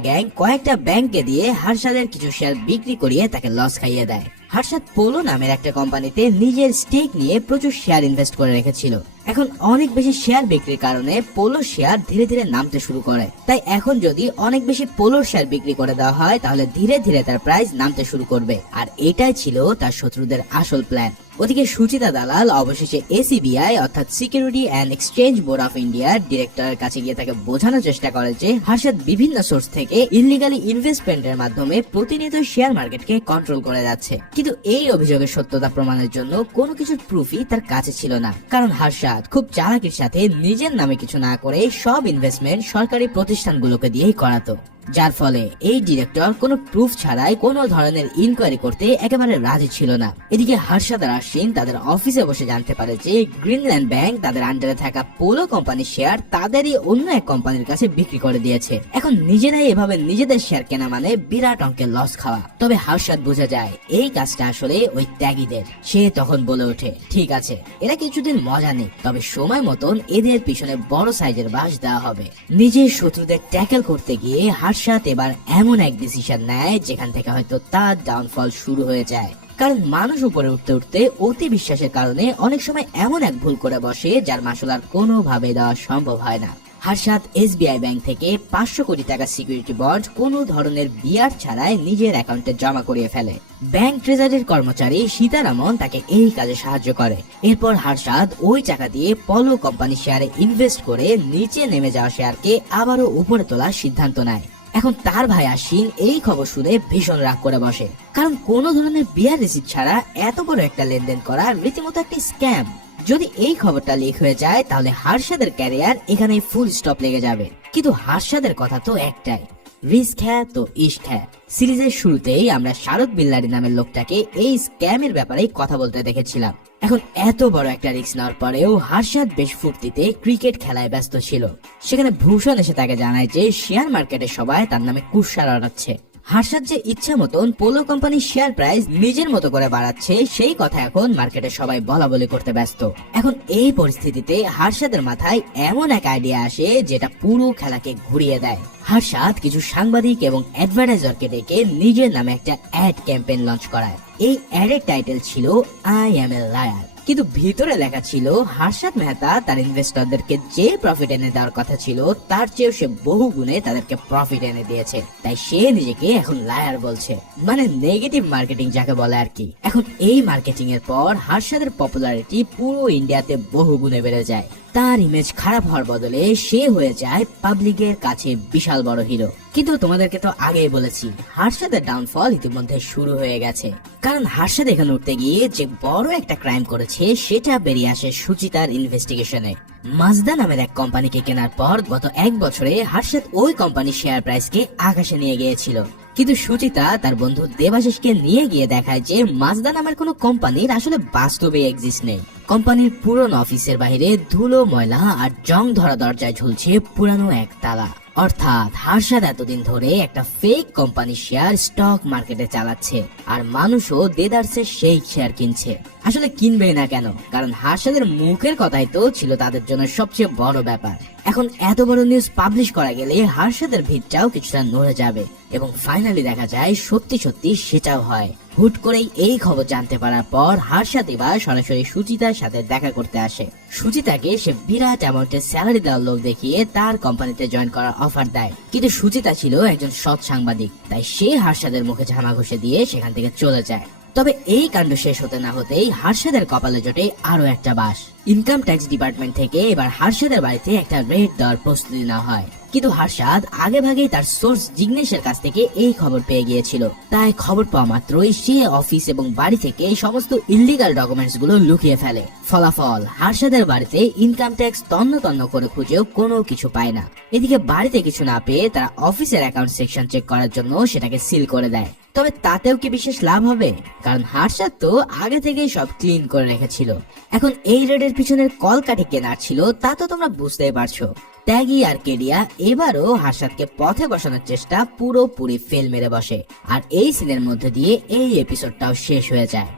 গ্যাং কয়েকটা ব্যাংকে দিয়ে হার্ষাদের কিছু শেয়ার বিক্রি করিয়ে তাকে লস খাইয়ে দেয়। হার্ষাদ পোলো নামের একটা কোম্পানিতে নিজের স্টেক নিয়ে প্রচুর শেয়ার ইনভেস্ট করে রেখেছিল। এখন অনেক বেশি শেয়ার বিক্রির কারণে পোলো শেয়ার ধীরে ধীরে নামতে শুরু করে। তাই এখন যদি অনেক বেশি পোলোর শেয়ার বিক্রি করে দেওয়া হয় তাহলে ধীরে ধীরে তার প্রাইস নামতে শুরু করবে, আর এটাই ছিল তার শত্রুদের আসল প্ল্যান। ওদিকে সুচিতা দালাল অবশেষে এসিবিআই অর্থাৎ security and exchange board of ইন্ডিয়ার ডিরেক্টরের কাছে গিয়ে তাকে বোঝানোর চেষ্টা করে যে হার্ষাদ বিভিন্ন সোর্স থেকে ইলিগালি ইনভেস্টমেন্টের মাধ্যমে প্রতিনিয়ত শেয়ার মার্কেটকে কন্ট্রোল করে যাচ্ছে। কিন্তু এই অভিযোগের সত্যতা প্রমাণের জন্য কোনো কিছুর প্রুফই তার কাছে ছিল না। কারণ হার্ষাদ খুব চালাকির সাথে নিজের নামে কিছু না করে সব ইনভেস্টমেন্ট সরকারি প্রতিষ্ঠানগুলোকে দিয়েই করাতো, যার ফলে এই ডিরেক্টর কোনো প্রুফ ছাড়াই কোনো ধরনের ইনকোয়ারি করতে একেবারে রাজি ছিল না। এদিকে হার্ষাদ আর আশ্বিন তাদের অফিসে বসে জানতে পারে যে গ্রিনল্যান্ড ব্যাংক তাদের আন্ডারে থাকা পোলো কোম্পানির শেয়ার তাদেরই অন্য এক কোম্পানির কাছে বিক্রি করে দিয়েছে। এখন নিজেরাই এভাবে নিজেদের শেয়ার কেনা মানে বিরাট অঙ্কের লস খাওয়া। তবে হার্ষাদ বোঝা যায় এই কাজটা আসলে ওই ত্যাগীদের। সে তখন বলে ওঠে, ঠিক আছে, এরা কিছুদিন মজা নেই, তবে সময় মতন এদের পিছনে বড় সাইজের বাঁশ দেওয়া হবে। নিজের শত্রুদের ট্যাকেল করতে গিয়ে হার্ষাদ এবার এমন এক ডিসিশন নেয় যেখান থেকে হয়তো তার ডাউনফল শুরু হয়ে যায়। কারণ মানুষ উপরে উঠতে উঠতে অতি বিশ্বাসের কারণে অনেক সময় এমন এক ভুল করে বসে যার মাসুল আর কোনোভাবে দেওয়া সম্ভব হয় না। হার্ষাদ এসবিআই ব্যাংক থেকে 500 কোটি টাকা সিকিউরিটি বন্ড কোনো ধরনের বিয়ার ছাড়াই নিজের অ্যাকাউন্টে জমা করিয়ে ফেলে। ব্যাংক ট্রেজারির কর্মচারী সীতারামন তাকে এই কাজে সাহায্য করে। এরপর হার্ষাদ ওই টাকা দিয়ে পলো কোম্পানি শেয়ারে ইনভেস্ট করে নিচে নেমে যাওয়া শেয়ারকে আবারও উপরে তোলার সিদ্ধান্ত নেয়। এখন তার ভাই আশ্বিন এই খবর শুনে ভীষণ রাগ করে বসে, কারণ কোনো ধরনের বিয়ার রিসিপ্ট ছাড়া এত বড় একটা লেনদেন করা রীতিমতো একটি স্ক্যাম। যদি এই খবরটা লিক হয়ে যায় তাহলে হার্ষাদের ক্যারিয়ার এখানে ফুল স্টপ লেগে যাবে। কিন্তু হার্ষাদের কথা তো একটাই, রিস্ক হ্যাঁ তো ইশক হ্যাঁ। সিরিজের শুরুতেই আমরা শারদ বিল্লারি নামের লোকটাকে এই স্ক্যামের ব্যাপারে কথা বলতে দেখেছিলাম। এখন এত বড় একটা রিস্ক নেওয়ার পরেও হার্ষাদ বেশ ফুর্তিতে ক্রিকেট খেলায় ব্যস্ত ছিল। সেখানে ভূষণ এসে তাকে জানায় যে শেয়ার মার্কেটের সবাই তার নামে কুৎসা রটাচ্ছে। হার্ষাদ যে ইচ্ছা মতন পোলো কোম্পানির শেয়ার প্রাইস নিজের মতো করে বাড়াচ্ছে সেই কথা এখন মার্কেটে সবাই বলা বলি করতে ব্যস্ত। এখন এই পরিস্থিতিতে হার্ষাদের মাথায় এমন এক আইডিয়া আসে যেটা পুরো খেলাকে ঘুরিয়ে দেয়। হার্ষাদ কিছু সাংবাদিক এবং অ্যাডভার্টাইজারকে ডেকে নিজের নামে একটা অ্যাড ক্যাম্পেইন লঞ্চ করায়। এই অ্যাডের টাইটেল ছিল আই এম এ লায়ার, কিন্তু ভিতরে লেখা ছিল হার্ষাদ মেহতা তার ইনভেস্টরদেরকে যে প্রফিট এনে দেওয়ার কথা ছিল তার চেয়েও সে বহু গুণে তাদেরকে প্রফিট এনে দিয়েছে, তাই সে নিজেকে এখন লায়ার বলছে। মানে নেগেটিভ মার্কেটিং যাকে বলে আর কি। এখন এই মার্কেটিং এর পর হার্ষাদের পপুলারিটি পুরো ইন্ডিয়াতে বহু গুণে বেড়ে যায়। তার ইমেজ খারাপ হওয়ার বদলে সে হয়ে যায় পাবলিকের কাছে বিশাল বড় হিরো। কিন্তু তোমাদেরকে তো আগেই বলেছি হার্ষাদের ডাউনফল ইতিমধ্যে শুরু হয়ে গেছে, কারণ হার্ষাদ এখানে উঠতে গিয়ে যে বড় একটা ক্রাইম করেছে সেটা বেরিয়ে আসে সুচিতার ইনভেস্টিগেশনে। মাজদা নামের এক কোম্পানিকে কেনার পর গত 1 বছরে হার্ষাদ ওই কোম্পানির শেয়ার প্রাইসকে আকাশে নিয়ে গিয়েছিল, কিন্তু সুচিতা তার বন্ধু দেবাশিসকে নিয়ে গিয়ে দেখায় যে মাজদা নামের কোনো কোম্পানির আসলে বাস্তবে এক্সিস্ট নেই। কোম্পানির পুরনো অফিসের বাইরে ধুলো ময়লা আর জং ধরা দরজায় ঝুলছে পুরানো এক তালা। অর্থাৎ হার্ষাদ এতদিন ধরে একটা ফেক কোম্পানির শেয়ার স্টক মার্কেটে চালাচ্ছে, আর মানুষও দেদারসে সেই শেয়ার কিনছে। আসলে কিনবে না কেন, কারণ হার্ষাদের মুখের কথাই তো ছিল তাদের জন্য সবচেয়ে বড় ব্যাপার। এখন এত বড় নিউজ পাবলিশ করা গেলে হার্ষাদের ভিড়টাও কিছুটা নড়ে যাবে, এবং ফাইনালি দেখা যায় সত্যি সত্যি সেটাও হয়। হুট করেই এই খবর জানতে পারার পর হার্ষাদ এবার সরাসরি সুচিতার সাথে দেখা করতে আসে। সুচিতাকে সে বিরাট অ্যামাউন্টের স্যালারি দেওয়ার লোক দেখিয়ে তার কোম্পানিতে জয়েন করার অফার দেয়, কিন্তু সুচিতা ছিল একজন সৎ সাংবাদিক, তাই সে হার্ষাদের মুখে ঝামা ঘষে দিয়ে সেখান থেকে চলে যায়। তবে এই কাণ্ড শেষ হতে না হতেই হার্ষাদের কপালে জোটে আরো একটা বাস। ইনকাম ট্যাক্স ডিপার্টমেন্ট থেকে এবার হার্ষাদের বাড়িতে একটা রেড দেওয়ার প্রস্তুতি নেওয়া হয়, কিন্তু হার্ষাদ আগে ভাগেই তার সোর্স জিগ্নেশের কাছ থেকে এই খবর পেয়ে গিয়েছিল। তাই খবর পাওয়া মাত্রই সে অফিস এবং বাড়ি থেকে সমস্ত ইল্লিগাল ডকুমেন্টস গুলো লুকিয়ে ফেলে। ফলাফল হার্ষাদের বাড়িতে ইনকাম ট্যাক্স তন্ন তন্ন করে খুঁজেও কোনো কিছু পায় না। এদিকে বাড়িতে কিছু না পেয়ে তারা অফিসের অ্যাকাউন্ট সেকশন চেক করার জন্য সেটাকে সিল করে দেয়। তবে তাতেও কি বিশেষ লাভ হবে, কারণ হার্ষাদ তো আগে থেকেই সব ক্লিন করে রেখেছিল। এখন এই রেডের পিছনের কলকাঠি কেনার ছিল তা তো তোমরা বুঝতেই পারছো। ত্যাগী আর কেডিয়া এবারও হার্ষাদকে পথে বসানোর চেষ্টা পুরোপুরি ফেল মেরে বসে, আর এই সিনের মধ্যে দিয়ে এই এপিসোডটাও শেষ হয়ে যায়।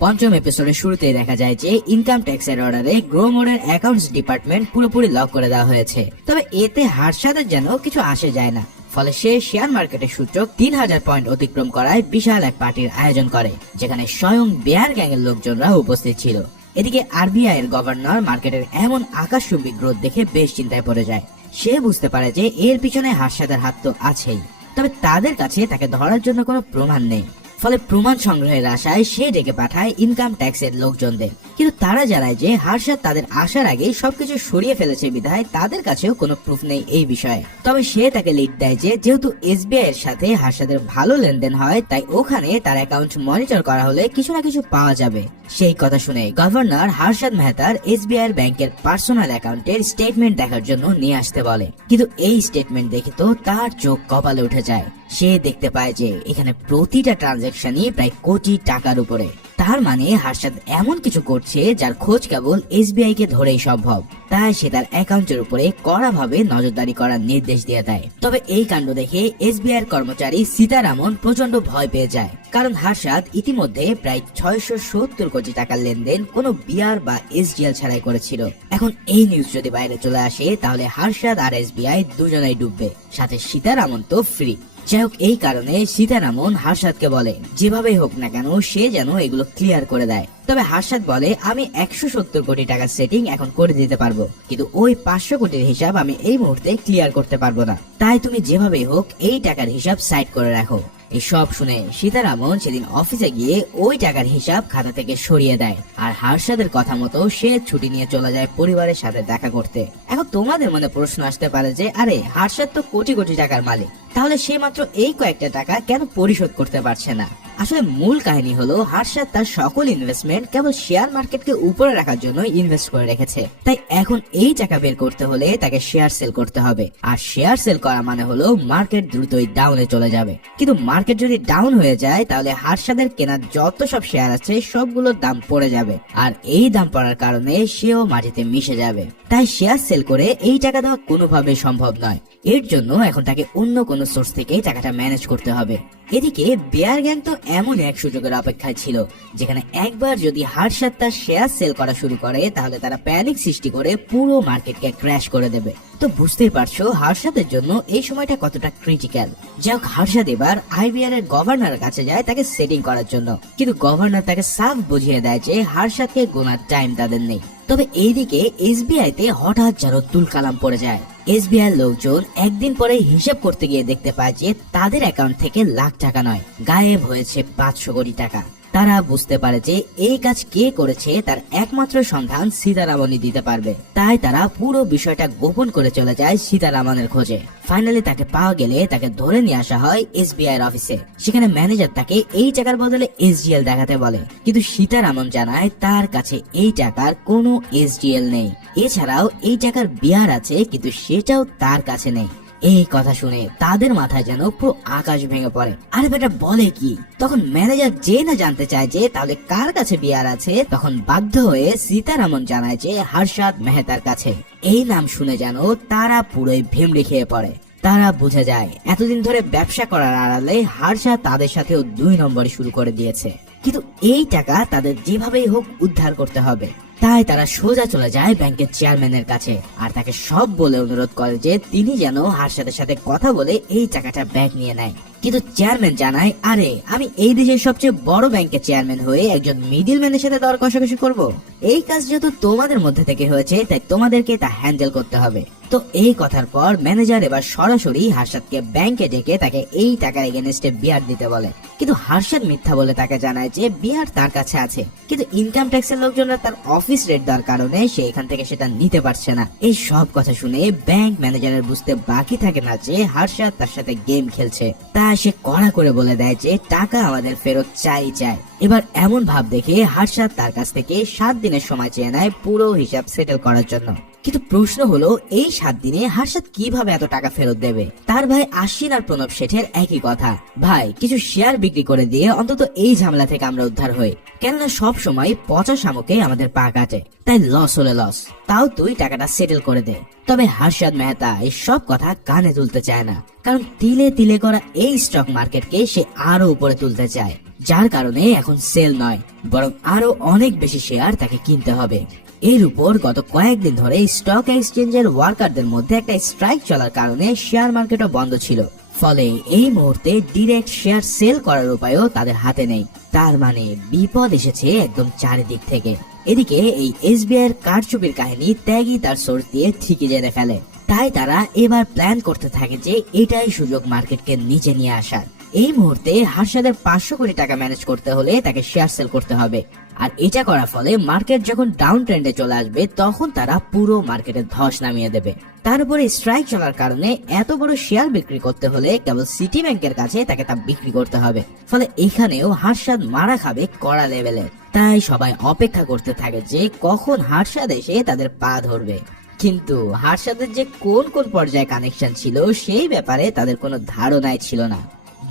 পঞ্চম এপিসোডের শুরুতেই দেখা যায় যে ইনকাম ট্যাক্সের অর্ডারে গ্রোমোরের অ্যাকাউন্টস ডিপার্টমেন্ট পুরোপুরি লক করে দেওয়া হয়েছে। তবে এতে হার্ষাদের যেন কিছু আসে যায় না, ফলে সে শেয়ার মার্কেটের সূচক 3000 পয়েন্ট অতিক্রম করায় বিশাল এক পার্টির আয়োজন করে, যেখানে স্বয়ং বেয়ার গ্যাং এর লোকজনরা উপস্থিত ছিল। এদিকে আরবিআই এর গভর্নর মার্কেটের এমন আকাশচুম্বী গ্রোথ দেখে বেশ চিন্তায় পড়ে যায়। সে বুঝতে পারে যে এর পিছনে হার্ষাদের হাত তো আছেই, তবে তাদের কাছে তাকে ধরার জন্য কোনো প্রমাণ নেই। ফলে প্রমাণ সংগ্রহের আশায় সে ডেকে পাঠায় ইনকাম ট্যাক্সের লোকজনদের, কিন্তু তারা জানায় যে হার্ষাদ তাদের আসার আগেই সবকিছু সরিয়ে ফেলেছে বিধায় তাদের কাছেও কোনো প্রুফ নেই এই বিষয়ে। তবে সে তাকে লিড দেয় যে যেহেতু এসবিআই এর সাথে হার্ষাদের ভালো লেনদেন হয়, তাই ওখানে তার অ্যাকাউন্ট মনিটর করা হলে কিছু না কিছু পাওয়া যাবে। সেই কথা শুনে গভর্নর হার্ষাদ মেহতার এসবিআই এর ব্যাংকের পার্সোনাল অ্যাকাউন্টের স্টেটমেন্ট দেখার জন্য নিয়ে আসতে বলে, কিন্তু এই স্টেটমেন্ট দেখে তো তার চোখ কপালে উঠে যায়। সে দেখতে পায় যে এখানে প্রতিটা ট্রানজাকশনই প্রায় কোটি টাকার উপরে। তার মানে হার্ষাদ এমন কিছু করছে যার খোঁজ কেবল এসবিআই কে ধরেই সম্ভব। তাই সে তার অ্যাকাউন্টের উপরে কড়াভাবে নজরদারি করার নির্দেশ দিয়ে দেয়। তবে এই কাণ্ড দেখে এসবিআই এর কর্মচারী সীতারামন প্রচন্ড ভয় পেয়ে যায়, কারণ হার্ষাদ ইতিমধ্যে প্রায় 670 কোটি টাকার লেনদেন কোনো বিআর বা এসডিএল ছাড়াই করেছিল। এখন এই নিউজ যদি বাইরে চলে আসে তাহলে হার্ষাদ আর এসবিআই দুজনেই ডুববে, সাথে সীতারামন তো ফ্রি। যাই হোক, এই কারণে সীতারামন হার্ষাদকে বলে যেভাবেই হোক না কেন সে যেন এগুলো ক্লিয়ার করে দেয়। তবে হার্ষাদ বলে আমি 170 কোটি টাকার সেটিং এখন করে দিতে পারবো, কিন্তু ওই 500 কোটির হিসাব আমি এই মুহূর্তে ক্লিয়ার করতে পারবো না। তাই তুমি যেভাবেই হোক এই টাকার হিসাব সাইড করে রাখো। এই সব শুনে সীতারামন সেদিন অফিসে গিয়ে ওই টাকার হিসাব খাতা থেকে সরিয়ে দেয়, আর হার্ষাদের কথা মতো সে ছুটি নিয়ে চলে যায় পরিবারের সাথে দেখা করতে। এখন তোমাদের মনে প্রশ্ন আসতে পারে যে আরে হার্ষাদ তো কোটি কোটি টাকার মালিক, তাহলে সে মাত্র এই কয়েকটা টাকা কেন পরিশোধ করতে পারছে না? আসলে মূল কাহিনী হলো হার্ষাদ তার সকল ইনভেস্টমেন্ট কেবল শেয়ার মার্কেটকে উপরে রাখার জন্য ইনভেস্ট করে রেখেছে। তাই এখন এই টাকা বের করতে হলে তাকে শেয়ার সেল করতে হবে, আর শেয়ার সেল করা মানে হলো মার্কেট দ্রুতই ডাউনে চলে যাবে। কিন্তু মার্কেট যদি ডাউন হয়ে যায় তাহলে হার্ষাদের কেনা যত সব শেয়ার আছে সবগুলোর দাম পড়ে যাবে, আর এই দাম পড়ার কারণে সেও মাটিতে মিশে যাবে। তাই শেয়ার সেল করে এই টাকা দেওয়া কোনোভাবে সম্ভব নয়। এর জন্য এখন তাকে অন্য কোনো সোর্স থেকে টাকাটা ম্যানেজ করতে হবে। এদিকে বেয়ার গ্যাং তো এমন এক সুযোগের অপেক্ষায় ছিল যেখানে একবার যদি হার্ষাদ তার শেয়ার সেল করা শুরু করে তাহলে তারা প্যানিক সৃষ্টি করে পুরো মার্কেটকে ক্র্যাশ করে দেবে। তো বুঝতেই পারছো হার্ষাদের জন্য এই সময়টা কতটা ক্রিটিক্যাল। যাক, হার্ষাদ এবার আইবিআর এর গভর্নরের কাছে যায় তাকে সেটিং করার জন্য, কিন্তু গভর্নর তাকে সাফ বুঝিয়ে দেয় যে হার্ষাদকে গোনার টাইম তাদের নেই। তবে এইদিকে এসবিআই তে হঠাৎ যেন তুলকালাম পড়ে যায়। এসবিআই লোকজন একদিন পরে হিসাব করতে গিয়ে দেখতে পায় যে তাদের অ্যাকাউন্ট থেকে লাখ টাকা নয়, গায়েব হয়েছে 500 কোটি টাকা। তারা বুঝতে পারে যে এই কাজ কে করেছে তার একমাত্র সন্ধান সীতারামনই দিতে পারবে। তাই তারা পুরো বিষয়টা গোপন করে চলে যায় সীতারামনের খোঁজে। ফাইনালি তাকে পাওয়া গেলে তাকে ধরে নিয়ে আসা হয় এসবিআই এর অফিসে। সেখানে ম্যানেজার তাকে এই টাকার বদলে এসডিএল দেখাতে বলে, কিন্তু সীতারামন জানায় তার কাছে এই টাকার কোনো এসডিএল নেই। এছাড়াও এই টাকার বিয়ার আছে, কিন্তু সেটাও তার কাছে নেই। এই কথা শুনে তাদের মাথায় যেন পুরো আকাশ ভেঙে পড়ে। আরে বেটা বলে কি? তখন ম্যানেজার যে না জানতে চায় যে তাহলে কার কাছে বিয়ার আছে, তখন বাধ্য হয়ে সীতারামন জানায় যে হর্ষাদ মেহতার কাছে। এই নাম শুনে যেন তারা পুরোই ভেমড়ে খেয়ে পড়ে। তারা বুঝে যায় এতদিন ধরে ব্যবসা করার আড়ালে হর্ষাদ তাদের সাথেও 2 নম্বরই শুরু করে দিয়েছে। কিন্তু এই টাকা তাদের যেভাবেই হোক উদ্ধার করতে হবে। তাই তারা সোজা চলে যায় ব্যাংকের চেয়ারম্যানের কাছে আর তাকে সব বলে অনুরোধ করে যে তিনি যেন হর্ষাদের সাথে কথা বলে এই টাকাটা ব্যাক নিয়ে নেয়। কিন্তু চেয়ারম্যান জানায়, আরে আমি এই দেশের সবচেয়ে বড় ব্যাংকের চেয়ারম্যান হয়ে একজন মিডলম্যানের সাথে দর কষাকষি করব? এই কাজ যেহেতু তোমাদের মধ্যে থেকে হয়েছে তাই তোমাদেরকে তা হ্যান্ডেল করতে হবে। তো এই কথার পর ম্যানেজার এবার সরাসরি হর্ষাদকে ব্যাংকে ডেকে তাকে এই টাকার এগেনস্টে বিয়ার দিতে বলে। কিন্তু হর্ষাদ মিথ্যা বলে তাকে জানায় যে বিয়ার তার কাছে আছে, কিন্তু ইনকাম ট্যাক্সের লোকজনরা তার অফিস রেট দেওয়ার কারণে সে এখান থেকে সেটা নিতে পারছে না। এই সব কথা শুনে ব্যাংক ম্যানেজারের বুঝতে বাকি থাকে না যে হর্ষাদ তার সাথে গেম খেলছে। তা সে কড়া করে বলে দেয় যে টাকা আমাদের ফেরত চাই। এবার এমন ভাব দেখে হর্ষাদ তার কাছ থেকে 7 দিনের সময় চেয়ে নেয় পুরো হিসাব সেটেল করার জন্য। কিন্তু প্রশ্ন হলো এই 7 দিনে হর্ষাদ কিভাবে এত টাকা ফেরত দেবে? তার ভাই আশ্বিন আর প্রণব শেঠের একই কথা, ভাই কিছু শেয়ার বিক্রি করে দিয়ে অন্তত এই ঝামেলা থেকে আমরা উদ্ধার হই, কেননা সব সময় পচা শামুকে আমাদের পা কাটে, তাই লস হলে লস, তাও তুই টাকাটা সেটেল করে দে। তবে হর্ষাদ মেহতা এই সব কথা কানে তুলতে চায় না, কারণ তিলে তিলে করা এই স্টক মার্কেটকে সে আরো উপরে তুলতে চায়, যার কারণে এখন সেল নয় বরং আরো অনেক বেশি শেয়ার তাকে কিনতে হবে। এর উপর গত কয়েকদিন ধরে স্টক এক্সচেঞ্জের ওয়ার্কারদের মধ্যে একটা স্ট্রাইক চলার কারণে শেয়ার মার্কেটও বন্ধ ছিল। ফলে এই মুহূর্তে ডিরেক্ট শেয়ার সেল করার উপায়ও তাদের হাতে নেই। তার মানে বিপদ এসেছে একদম চারিদিক থেকে। এদিকে এই এসবিআই এর কারচুপির কাহিনী ত্যাগী তার সোর্স দিয়ে ঠিকই জেনে ফেলে। তাই তারা এবার প্ল্যান করতে থাকে যে এটাই সুযোগ মার্কেটকে নিচে নিয়ে আসার। এই মুহূর্তে হর্ষাদের 500 কোটি টাকা ম্যানেজ করতে হলে তাকে শেয়ার সেল করতে হবে, আর এটা করার ফলে মার্কেট যখন ডাউন ট্রেন্ডে চলে আসবে তখন তারা পুরো মার্কেটে ধস নামিয়ে দেবে। তার উপরে স্ট্রাইক চলার কারণে এত বড় শেয়ার বিক্রি করতে হলে কেবল সিটি ব্যাংকের কাছে তাকে তা বিক্রি করতে হবে। ফলে এখানেও হর্ষাদ মারা খাবে কড়া লেভেলের। তাই সবাই অপেক্ষা করতে থাকে যে কখন হর্ষাদ এসে তাদের পা ধরবে। কিন্তু হর্ষাদের যে কোন কোন পর্যায়ে কানেকশন ছিল সেই ব্যাপারে তাদের কোনো ধারণাই ছিল না।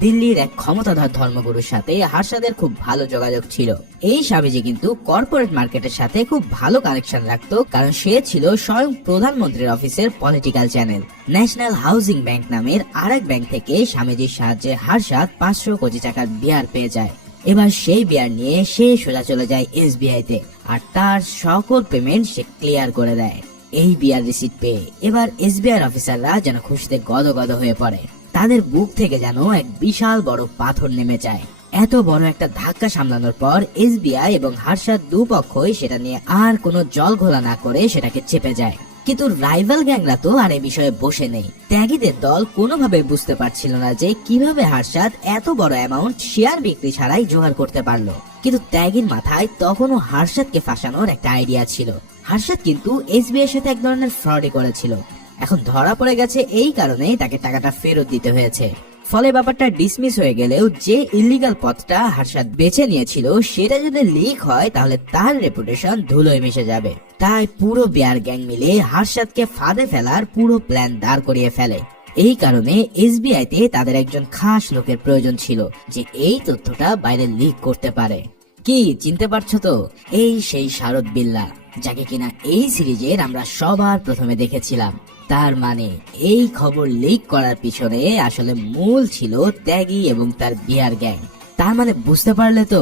দিল্লির এক ক্ষমতাধর ধর্মগুরুর সাথে হর্ষাদের খুব ভালো যোগাযোগ ছিল। এই স্বামীজি কিন্তু কর্পোরেট মার্কেটের সাথে খুব ভালো কানেকশন রাখতো, কারণ সে ছিল স্বয়ং প্রধানমন্ত্রীর অফিসের political channel. National housing bank নামের আরেক ব্যাংক থেকে স্বামীজির সাহায্যে হর্ষাদ 500 কোটি টাকার বিয়ার পেয়ে যায়। এবার সেই বিয়ার নিয়ে সে সোজা চলে যায় এসবিআই তে, আর তার সকল পেমেন্ট সে ক্লিয়ার করে দেয়। এই বিয়ার রিসিট পেয়ে এবার এসবিআই অফিসাররা যেন খুশিতে গদগদ হয়ে পড়ে। তাদের বুক থেকে যেন এক বিশাল বড় পাথর নেমে যায়। এত বড় একটা ধাক্কা সামলানোর পর এসবিআই এবং হর্ষাদ দুপক্ষই সেটা নিয়ে আর কোনো জল ঘোলা না করে সেটাকে চেপে যায়। কিন্তু রাইভাল গ্যাংরা তো আর এই বিষয়ে বসে নেই। ত্যাগীদের দল কোনোভাবে বুঝতে পারছিল না যে কিভাবে হর্ষাদ এত বড় অ্যামাউন্ট শেয়ার বিক্রি ছাড়াই জোগাড় করতে পারলো। কিন্তু ত্যাগীর মাথায় তখনও হর্ষাদকে ফাঁসানোর একটা আইডিয়া ছিল। হর্ষাদ কিন্তু এসবিআই এর সাথে এক ধরনের ফ্রডই করেছিল। এখন ধরা পড়ে গেছে, এই কারণেই তাকে টাকাটা ফেরত দিতে হয়েছে। ফলে ব্যাপারটা ডিসমিস হয়ে গেলেও যে ইল্লিগাল পথটা হার্ষাদ বেছে নিয়েছিল সেটা যদি লিক হয় তাহলে তার রেপুটেশন ধুলোয় মিশে যাবে। তাই পুরো বিয়ার গ্যাং মিলে হার্ষাদকে ফাঁদে ফেলার পুরো প্ল্যান দাঁড় করিয়ে ফেলে। এই কারণে এসবিআই তে তাদের একজন খাস লোকের প্রয়োজন ছিল যে এই তথ্যটা বাইরে লিক করতে পারে। কি চিনতে পারছো তো? এই সেই শারদ বিল্লা, যাকে কিনা এই সিরিজের আমরা সবার প্রথমে দেখেছিলাম। তার মানে এই খবর লিক করার পিছনে আসলে মূল ছিল ত্যাগী এবং তার বিয়ার গ্যাং। তার মানে বুঝতে পারলে তো,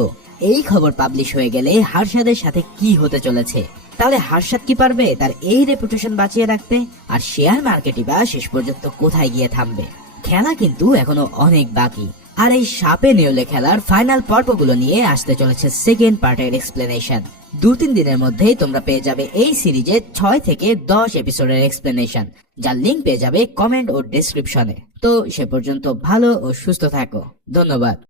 এই খবর পাবলিশ হয়ে গেলে হার্ষাদের সাথে কি হতে চলেছে। তাহলে হার্ষাদ কি পারবে তার এই রেপুটেশন বাঁচিয়ে রাখতে? আর শেয়ার মার্কেটই বা শেষ পর্যন্ত কোথায় গিয়ে থামবে? খেলা কিন্তু এখনো অনেক বাকি। আর এই সাপে নেউলে খেলার ফাইনাল পর্বগুলো নিয়ে আসতে চলেছে সেকেন্ড পার্টের এক্সপ্লেনেশন। 2-3 দিনের মধ্যেই তোমরা পেয়ে যাবে এই সিরিজের 6 থেকে 10 এপিসোডের এক্সপ্লেনেশন, যার লিঙ্ক পেয়ে যাবে কমেন্ট ও ডেসক্রিপশনে। তো সে পর্যন্ত ভালো ও সুস্থ থাকো। ধন্যবাদ।